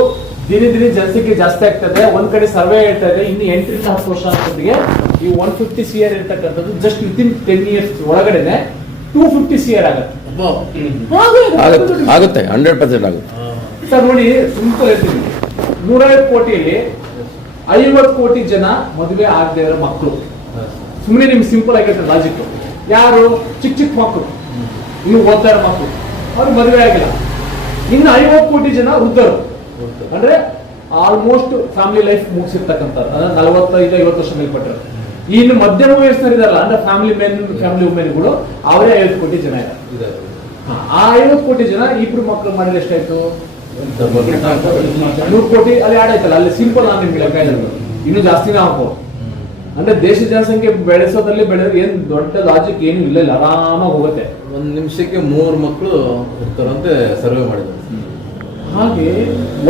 ದಿನ ದಿನ ಜನಸಂಖ್ಯೆ ಜಾಸ್ತಿ ಆಗ್ತದೆ. ಒಂದ್ ಕಡೆ ಸರ್ವೆ ಹೇಳ್ತಾ ಇದೆ ಇನ್ನು ಎಂಟರಿಂದ ಹತ್ತು ವರ್ಷ ಅಷ್ಟೊತ್ತಿಗೆ ಈ ಒನ್ ಫಿಫ್ಟಿ ಸಿ ಆರ್ ಇರ್ತಕ್ಕಂಥದ್ದು ಜಸ್ಟ್ ಇನ್ ಟೆನ್ ಇಯರ್ಸ್ ಒಳಗಡೆನೆ ಟೂ ಫಿಫ್ಟಿ ಸಿ ಆರ್ ಆಗುತ್ತೆ. ಆಗುತ್ತೆ. ಆಗುತ್ತೆ. ಹಂಡ್ರೆಡ್ ಪರ್ಸೆಂಟ್ ಆಗುತ್ತೆ. ಸರ್ ನೋಡಿ ಸಿಂಪಲ್ ಹೇಳ್ತೀನಿ. ನೂರೈವತ್ತು ಕೋಟಿಯಲ್ಲಿ ಐವತ್ತು ಕೋಟಿ ಜನ ಮದುವೆ ಆಗದೆ ಇರೋ ಮಕ್ಕಳು ಸುಮ್ಮನೆ ನಿಮ್ಗೆ ಸಿಂಪಲ್ ಆಗಿರುತ್ತೆ ಲಾಜಿಕ್ ಯಾರು? ಚಿಕ್ಕ ಚಿಕ್ಕ ಮಕ್ಕಳು ಇನ್ನು ಓದ್ತಾ ಇರೋ ಮಕ್ಕಳು ಅವ್ರಿಗೆ ಮದುವೆ ಆಗಿಲ್ಲ. ಇನ್ನು ಐವತ್ತು ಕೋಟಿ ಜನ ವೃದ್ಧರು. ಅಂದ್ರೆ ಆಲ್ಮೋಸ್ಟ್ ಫ್ಯಾಮಿಲಿ ಲೈಫ್ ಮುಗಿಸಿರ್ತಕ್ಕಂಥದ್ದು. ಅಂದ್ರೆ ನಲವತ್ತೈದು ಐವತ್ತು ವರ್ಷ ಮೇಲ್ಪಟ್ಟರು. ಇನ್ನು ಮಧ್ಯಮ ವಯಸ್ಸಿನರಿದಾರಲ್ಲ ಅಂದ್ರೆ ಫ್ಯಾಮಿಲಿ ಮೆನ್ ಫ್ಯಾಮಿಲಿ ವುಮೆನ್ಗಳು ಅವರೇ ಐವತ್ತು ಕೋಟಿ ಜನ ಇದ್ದಾರೆ. ಆ ಐವತ್ತು ಕೋಟಿ ಜನ ಇಬ್ರು ಮಕ್ಕಳು ಮಾಡಿದ್ರೆ ಎಷ್ಟಾಯ್ತು? ನೂರು ಕೋಟಿ. ಅಲ್ಲಿ ಆಡ್ ಆಯ್ತಲ್ಲ ಅಲ್ಲಿ ಸಿಂಪಲ್ ನಾನು ನಿಮ್ಗೆ ಲೆಕ್ಕ ಇನ್ನೂ ಜಾಸ್ತಿನೇ ಆಗ್ಬೋದು ಅಂದ್ರೆ ದೇಶ ಜನಸಂಖ್ಯೆ ಬೆಳೆಸೋದ್ರಲ್ಲಿ ಬೆಳೆದ್ರೆ ಏನ್ ದೊಡ್ಡ ಲಾಜಿಕ್ ಏನು ಇಲ್ಲ ಇಲ್ಲ ಆರಾಮಾಗಿ ಹೋಗುತ್ತೆ. ಒಂದ್ ನಿಮಿಷಕ್ಕೆ ಮೂರು ಮಕ್ಕಳು ಇರ್ತಾರಂತೆ ಸರ್ವೆ ಮಾಡಿದ್ದಾರೆ ಹಾಗೆ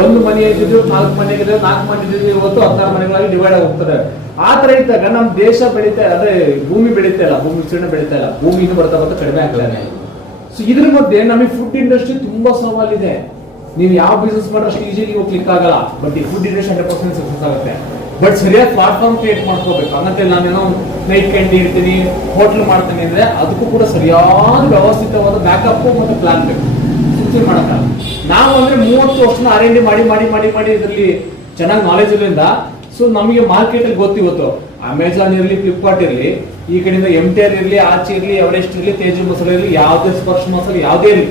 ಒಂದು ಮನೆ ಇದ್ದಿದ್ರು, ನಾಲ್ಕು ಮನೆ ಇದ್ರೆ ನಾಲ್ಕು ಮನೆ ಇದ್ದಿದ್ರು, ಇವತ್ತು ಹದಿನಾರು ಮನೆಗಳಾಗಿ ಡಿವೈಡ್ ಆಗಿ ಆ ತರ ಇದ್ದಾಗ ನಮ್ಮ ದೇಶ ಬೆಳೀತಾ ಅಂದ್ರೆ ಭೂಮಿ ಬೆಳೀತಾ ಇಲ್ಲ, ಭೂಮಿ ವಿಸ್ತೀರ್ಣ ಬೆಳೀತಾ ಇಲ್ಲ, ಭೂಮಿ ಇನ್ನು ಬರ್ತಾ ಬರ್ತಾ ಕಡಿಮೆ ಆಗ್ತಾನೆ ಸೊ ಇದ್ರ ಮಧ್ಯೆ ನಮಗೆ ಫುಡ್ ಇಂಡಸ್ಟ್ರಿ ತುಂಬಾ ಸವಾಲಿದೆ. ನೀವು ಯಾವ ಬಿಸ್ನೆಸ್ ಮಾಡೋಷ್ಟು ಈಸಿಲಿ ನೀವು ಕ್ಲಿಕ್ ಆಗಲ್ಲ ಬಟ್ ಈ food industry hundred percent success ಆಗುತ್ತೆ. ಬಟ್ ಸರಿಯಾದ ಪ್ಲಾಟ್ಫಾರ್ಮ್ ಕ್ರಿಯೇಟ್ ಮಾಡ್ಕೋಬೇಕು. ಹಂಗಂತೆ ನಾನೇನೋ ನೈಟ್ ಕ್ಯಾಂಡಿ ಇರ್ತೀನಿ ಹೋಟ್ಲ್ ಮಾಡ್ತೀನಿ ಅಂದ್ರೆ, ಅದಕ್ಕೂ ಕೂಡ ಸರಿಯಾದ ವ್ಯವಸ್ಥಿತವಾದ ಬ್ಯಾಕಪ್ ಮತ್ತು ಪ್ಲಾನ್ ಬೇಕು. ಸುಮ್ಮನೆ ಮಾಡಕ್ಕ ನಾವು ಅಂದ್ರೆ ಮೂವತ್ತು ವರ್ಷನ ಆರ್ ಎನ್ ಡಿ ಮಾಡಿ ಮಾಡಿ ಮಾಡಿ ಮಾಡಿ ಇದರಲ್ಲಿ ಚೆನ್ನಾಗಿ ನಾಲೆಜ್ ಇರೋದ್ರಿಂದ ಸೊ ನಮಗೆ ಮಾರ್ಕೆಟ್ ಅಲ್ಲಿ ಗೊತ್ತಿವತ್ತು ಅಮೆಝಾನ್ ಇರಲಿ ಫ್ಲಿಪ್ಕಾರ್ಟ್ ಇರಲಿ ಈ ಕಡೆಯಿಂದ ಎಂ ಟಿ ಆರ್ ಇರಲಿ ಆಚೆ ಇರಲಿ ಎವರೆಸ್ಟ್ ಇರಲಿ ತೇಜು ಮಸಾಲೆ ಇರಲಿ ಯಾವುದೇ ಸ್ಪರ್ಶ ಮಸಾಲೆ ಯಾವುದೇ ಇರಲಿ.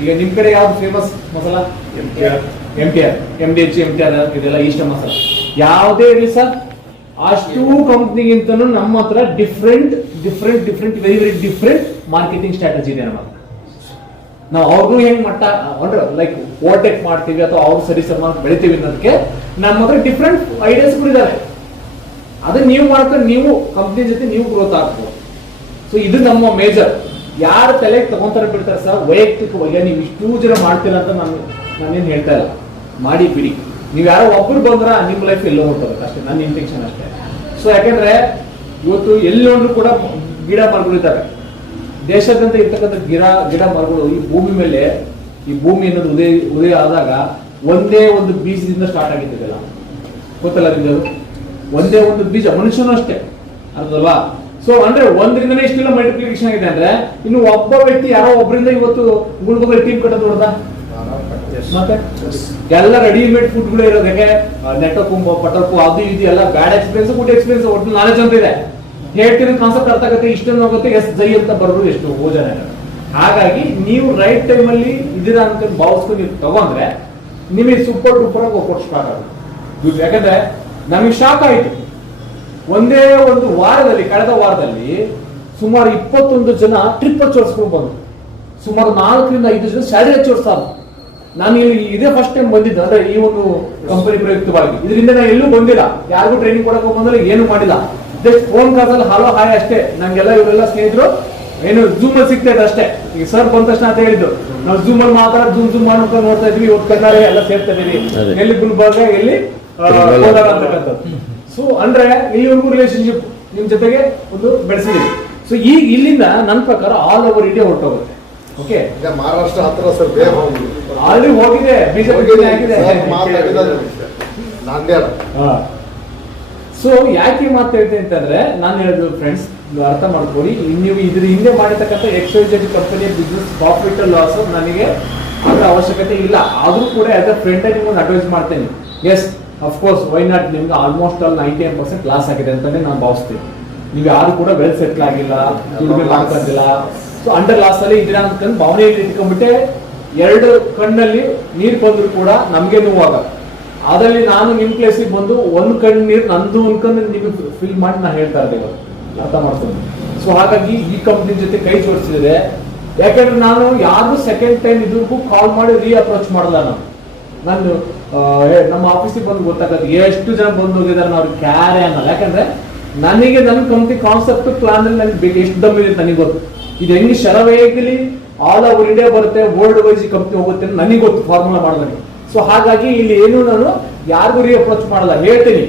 ಈಗ ನಿಮ್ ಕಡೆ ಯಾವ್ದು famous masala M T R M D H M T R ಇದೆಲ್ಲ ಇಷ್ಟ ಮಸಾಲ ಯಾವುದೇ ಇರಲಿ ಸರ್ ಅಷ್ಟು ಕಂಪ್ನಿಗಿಂತನೂ ನಮ್ಮ ಹತ್ರ different different different very very different marketing strategy ಇದೆ ನಮ್ಮ ಹತ್ರ. ನಾವು ಅವ್ರಿಗೂ ಹೆಂಗ್ ಮಟ್ಟ ಅಂದ್ರೆ ಲೈಕ್ ಓವರ್ಟೇಕ್ ಮಾಡ್ತೀವಿ ಅಥವಾ ಅವ್ರು ಸರಿ ಸಮ ಬೆಳಿತೀವಿ ಅನ್ನೋದಕ್ಕೆ ನಮ್ಮ ಹತ್ರ ಡಿಫ್ರೆಂಟ್ ಐಡಿಯಾಸ್ ಇದಾವೆ. ಅದನ್ನ ನೀವು ಮಾಡ್ಕೊಂಡು ನೀವು ಕಂಪ್ನಿ ಜೊತೆ ನೀವು ಗ್ರೋತ್ ಆಗ್ಬೋದು. ಸೊ ಇದು ನಮ್ಮ ಮೇಜರ್ ಯಾರು ತಲೆಗೆ ತಗೊಂತಾರೆ ಬಿಡ್ತಾರೆ ಸರ್ ವೈಯಕ್ತಿಕವಾಗಿ ನೀವು ಇಷ್ಟು ಜನ ಮಾಡ್ತೀರ ಅಂತ ನಾನು ನಾನೇನು ಹೇಳ್ತಾ ಇಲ್ಲ. ಮಾಡಿ ಬಿಡಿ. ನೀವು ಯಾರೋ ಒಬ್ರು ಬಂದ್ರ ನಿಮ್ಮ ಲೈಫ್ ಎಲ್ಲೋ ಹೋಗ್ತದೆ, ಅಷ್ಟೇ, ನನ್ನ ಇಂಟೆನ್ಷನ್ ಅಷ್ಟೇ. ಸೊ ಯಾಕಂದ್ರೆ ಇವತ್ತು ಎಲ್ಲಿ ಕೂಡ ಗಿಡ ಮರಗಳಿದ್ದಾವೆ ದೇಶಾದ್ಯಂತ ಇರ್ತಕ್ಕಂಥ ಗಿಡ ಗಿಡ ಮರಗಳು ಈ ಭೂಮಿ ಮೇಲೆ, ಈ ಭೂಮಿ ಅನ್ನೋದು ಉದಯ ಉದಯ ಆದಾಗ ಒಂದೇ ಒಂದು ಬೀಜದಿಂದ ಸ್ಟಾರ್ಟ್ ಆಗಿದ್ದಲ್ಲ ಗೊತ್ತಲ್ಲ ನಿಮ್ಗೆ? ಒಂದೇ ಒಂದು ಬೀಜ, ಮನುಷ್ಯನೂ ಅಷ್ಟೇ. ಅರ್ಥಲ್ವಾ ಸೊ ಅಂದ್ರೆ ಒಂದರಿಂದನೇ ಇಷ್ಟೆಲ್ಲ ಮಲ್ಟಿಪ್ಲಿಕೇಶನ್ ಆಗಿದೆ ಅಂದ್ರೆ, ಇನ್ನು ಒಬ್ಬ ವ್ಯಕ್ತಿ ಯಾರೋ ಒಬ್ಬರಿಂದ ಇವತ್ತು ಗುಲ್ಬರ್ಗ ಟೀಮ್ ಕಟ್ಟೋದು ನೋಡ್ದ? ಮತ್ತೆ? ಎಲ್ಲ ರೆಡಿಮೇಡ್ ಫುಡ್ಗಳು ಇರೋದಕ್ಕೆ ನೆಟ್ವರ್ಕ್ ಪಟಪ್ಪು ಅದು ಇದು ಎಲ್ಲ ಬ್ಯಾಡ್ ಎಕ್ಸ್ಪೀರಿಯನ್ಸ್ ಗುಡ್ ಎಕ್ಸ್ಪೀರಿಯನ್ಸ್ ಒಟ್ಟು ನಾಲೆಜ್ ಅಂತ ಇದೆ. ಹೇಳ್ತಿರೋ ಕಾನ್ಸೆಪ್ಟ್ ಅರ್ಥ ಆಗುತ್ತೆ ಇಷ್ಟೊಂದು ಆಗುತ್ತೆ ಎಸ್, ಜೈ ಅಂತ ಬರೋದು ಎಷ್ಟು ಭೋಜನ ಹಾಗಾಗಿ ನೀವು ರೈಟ್ ಟೈಮಲ್ಲಿ ಇದೀರಾ ಅಂತ ಭಾವಿಸ್ಕೊಂಡು ನೀವು ತಗೊಂಡ್ರೆ ನಿಮಗೆ ಸೂಪರ್ ಡೂಪರ್ ಆಗಿ ಒಪ್ಪೋಟ್ ಸ್ಟಾರ್ಟ್ ಆಗುತ್ತೆ. ಯಾಕಂದ್ರೆ ನಮಗೆ ಶಾಕ್ ಆಯಿತು. ಒಂದೇ ಒಂದು ವಾರದಲ್ಲಿ, ಕಳೆದ ವಾರದಲ್ಲಿ ಸುಮಾರು ಇಪ್ಪತ್ತೊಂದು ಜನ ಟ್ರಿಪ್ ಹಚ್ಚೋರ್ಸ್ಕೊಂಡು ಬಂದ್ರು. ಸುಮಾರು ನಾಲ್ಕರಿಂದ ಐದು ಜನ ಸ್ಯಾಲರಿ ಹಚ್ಚೋರ್ಸಾರ ನಾನು ಇಲ್ಲಿ ಇದೇ ಫಸ್ಟ್ ಟೈಮ್ ಬಂದಿದ್ದು, ಅಂದ್ರೆ ಈ ಒಂದು ಕಂಪನಿ ಪ್ರಯುಕ್ತವಾಗಿ. ಇದರಿಂದ ನಾನು ಎಲ್ಲೂ ಬಂದಿಲ್ಲ. ಯಾರಿಗೂ ಟ್ರೈನಿಂಗ್ ಕೊಡಕ್ಕೆ ಬಂದಿಲ್ಲ, ಏನು ಮಾಡಿಲ್ಲ. ಜಸ್ಟ್ ಫೋನ್ ಕಾಲ್ಸಲ್ಲಿ ಹಲೋ ಹಾಯ್ ಅಷ್ಟೇ. ನಂಗೆಲ್ಲ ಇವರೆಲ್ಲ ಸ್ನೇಹಿತರು ಏನು ಜೂಮ್ ಅಲ್ಲಿ ಸಿಗ್ತಾ ಇದೆ ಅಷ್ಟೇ. ಈಗ ಸರ್ ಬಂದ ತಕ್ಷಣ ಅಂತ ಹೇಳಿದ್ದು ನಾವು ಜೂಮ್ ಅಲ್ಲಿ ಮಾತಾಡಿ ಜೂಮ್ ಜೂಮ್ ಮಾಡ್ಕೊಂಡು ನೋಡ್ತಾ ಇದ್ವಿ ಇವತ್ತು ಕನ್ನಡ ಎಲ್ಲ ಸೇರ್ತಾ ಇದೀವಿ. ಎಲ್ಲಿ ಗುಲ್ಬರ್ಗ ಎಲ್ಲಿ ಅಂತಕ್ಕಂಥದ್ದು. ಸೊ ಅಂದ್ರೆ ಇಲ್ಲಿವರೆಗೂ ರಿಲೇಶನ್ಶಿಪ್ ನಿಮ್ ಜೊತೆಗೆ ಒಂದು ಬೆಳೆಸಿದೀವಿ. ಸೊ ಈಗ ಇಲ್ಲಿಂದ ನನ್ನ ಪ್ರಕಾರ ಆಲ್ ಓವರ್ ಇಂಡಿಯಾ ಹೊರಟೋಗುತ್ತೆ. ಓಕೆ ಮಹಾರಾಷ್ಟ್ರ ಹತ್ರ ಸರ್ ಬೇಗ ಹೋಗಿ ಆಲ್ರೆಡಿ ಹೋಗಿದೆ. ಬಿಜೆಪಿ ನಾಂದೇಡ ಸೊ ಯಾಕೆ ಮಾತು ಹೇಳ್ತೀನಿ ಅಂತಂದ್ರೆ ನಾನು ಹೇಳಿದ್ರು ಫ್ರೆಂಡ್ಸ್ ಅರ್ಥ ಮಾಡ್ಕೊಳ್ಳಿ. ನೀವು ಇದ್ರ ಹಿಂದೆ ಮಾಡಿರ್ತಕ್ಕಂಥ ಎಕ್ಸೈಜೆಡ್ ಕಂಪನಿ ಬಿಸ್ನೆಸ್ ಪ್ರಾಫಿಟ್ ಲಾಸ್ ನನಗೆ ಅದರ ಅವಶ್ಯಕತೆ ಇಲ್ಲ. ಆದರೂ ಕೂಡ ಆಸ್ ಅ ಫ್ರೆಂಡ್ ನಿಮ್ಗೆ ಅಡ್ವೈಸ್ ಮಾಡ್ತೇನೆ. Yes of course why not ನಿಮ್ಗೆ ಆಲ್ಮೋಸ್ಟ್ ಆಲ್ ನೈಂಟಿ ಏನ್ ಪರ್ಸೆಂಟ್ ಲಾಸ್ ಆಗಿದೆ ಅಂತಾನೆ ನಾನು ಭಾವಿಸ್ತೀನಿ. ನೀವು ಯಾರು ಕೂಡ ವೆಲ್ ಸೆಟ್ಲ್ ಆಗಿಲ್ಲ ದುಡ್ಡು ಆಗಿಲ್ಲ. ಸೊ ಅಂಡರ್ ಲಾಸ್ ಅಲ್ಲಿ ಇದೀರಾ ಅಂತಂದು ಭಾವನೆಯಲ್ಲಿ ಇಟ್ಕೊಂಡ್ಬಿಟ್ಟೆ, ಎರಡು ಕಣ್ಣಲ್ಲಿ ನೀರು ಬಂದ್ರು ಕೂಡ ನಮಗೆ ನೋವಾಗಲ್ಲ ಅದರಲ್ಲಿ ನಾನು ನಿಮ್ ಪ್ಲೇಸಿಗೆ ಬಂದು ಒಂದ್ ಕಣ್ಣು ನೀರು, ನಂದು ಅನ್ಕೊಂಡು ನಿಮಗೆ ಫಿಲ್ ಮಾಡಿ ನಾನು ಹೇಳ್ತಾ ಇದ್ದೆ ಅರ್ಥ ಮಾಡ್ಕೊಂಡು. ಸೊ ಹಾಗಾಗಿ ಈ ಕಂಪ್ನಿ ಜೊತೆ ಕೈ ಜೋಡಿಸಿದ್ರೆ, ಯಾಕಂದ್ರೆ ನಾನು ಯಾರು ಸೆಕೆಂಡ್ ಟೈಮ್ ಇದ್ರಿಗೂ ಕಾಲ್ ಮಾಡಿ ರೀ ಅಪ್ರೋಚ್ ಮಾಡಲ್ಲ ನಾನು. ನಾನು ನಮ್ಮ ಆಫೀಸಿಗೆ ಬಂದು ಗೊತ್ತಾಗತ್ತೆ ಎಷ್ಟು ಜನ ಬಂದು ಹೋಗಿದ್ದಾರೆ ಅವ್ರಿಗೆ ಕ್ಯಾರೆ ಅನ್ನಲ್ಲ ಯಾಕಂದ್ರೆ ನನಗೆ ನನ್ನ ಕಂಪ್ನಿ ಕಾನ್ಸೆಪ್ಟ್ ಪ್ಲಾನ್ ಅಲ್ಲಿ ನನಗೆ ಬೇಕು, ಎಷ್ಟು ದಮ್ ಇದೆ ನನಗೆ ಗೊತ್ತು. ಇದು ಹೆಂಗೆ ಶರವೇಗಲಿ ಆಲ್ ಓವರ್ ಇಂಡಿಯಾ ಬರುತ್ತೆ ವರ್ಲ್ಡ್ ವೈಸ್ ಕಂಪ್ನಿ ಹೋಗುತ್ತೆ ನನಗೆ ಗೊತ್ತು ಫಾರ್ಮುಲಾ ಮಾಡೋದಕ್ಕೆ ಸೊ ಹಾಗಾಗಿ ಇಲ್ಲಿ ಏನು ನಾನು ಯಾರಿಗೂ ರೀ ಅಪ್ರೋಚ್ ಮಾಡಲ್ಲ, ಹೇಳ್ತೀನಿ.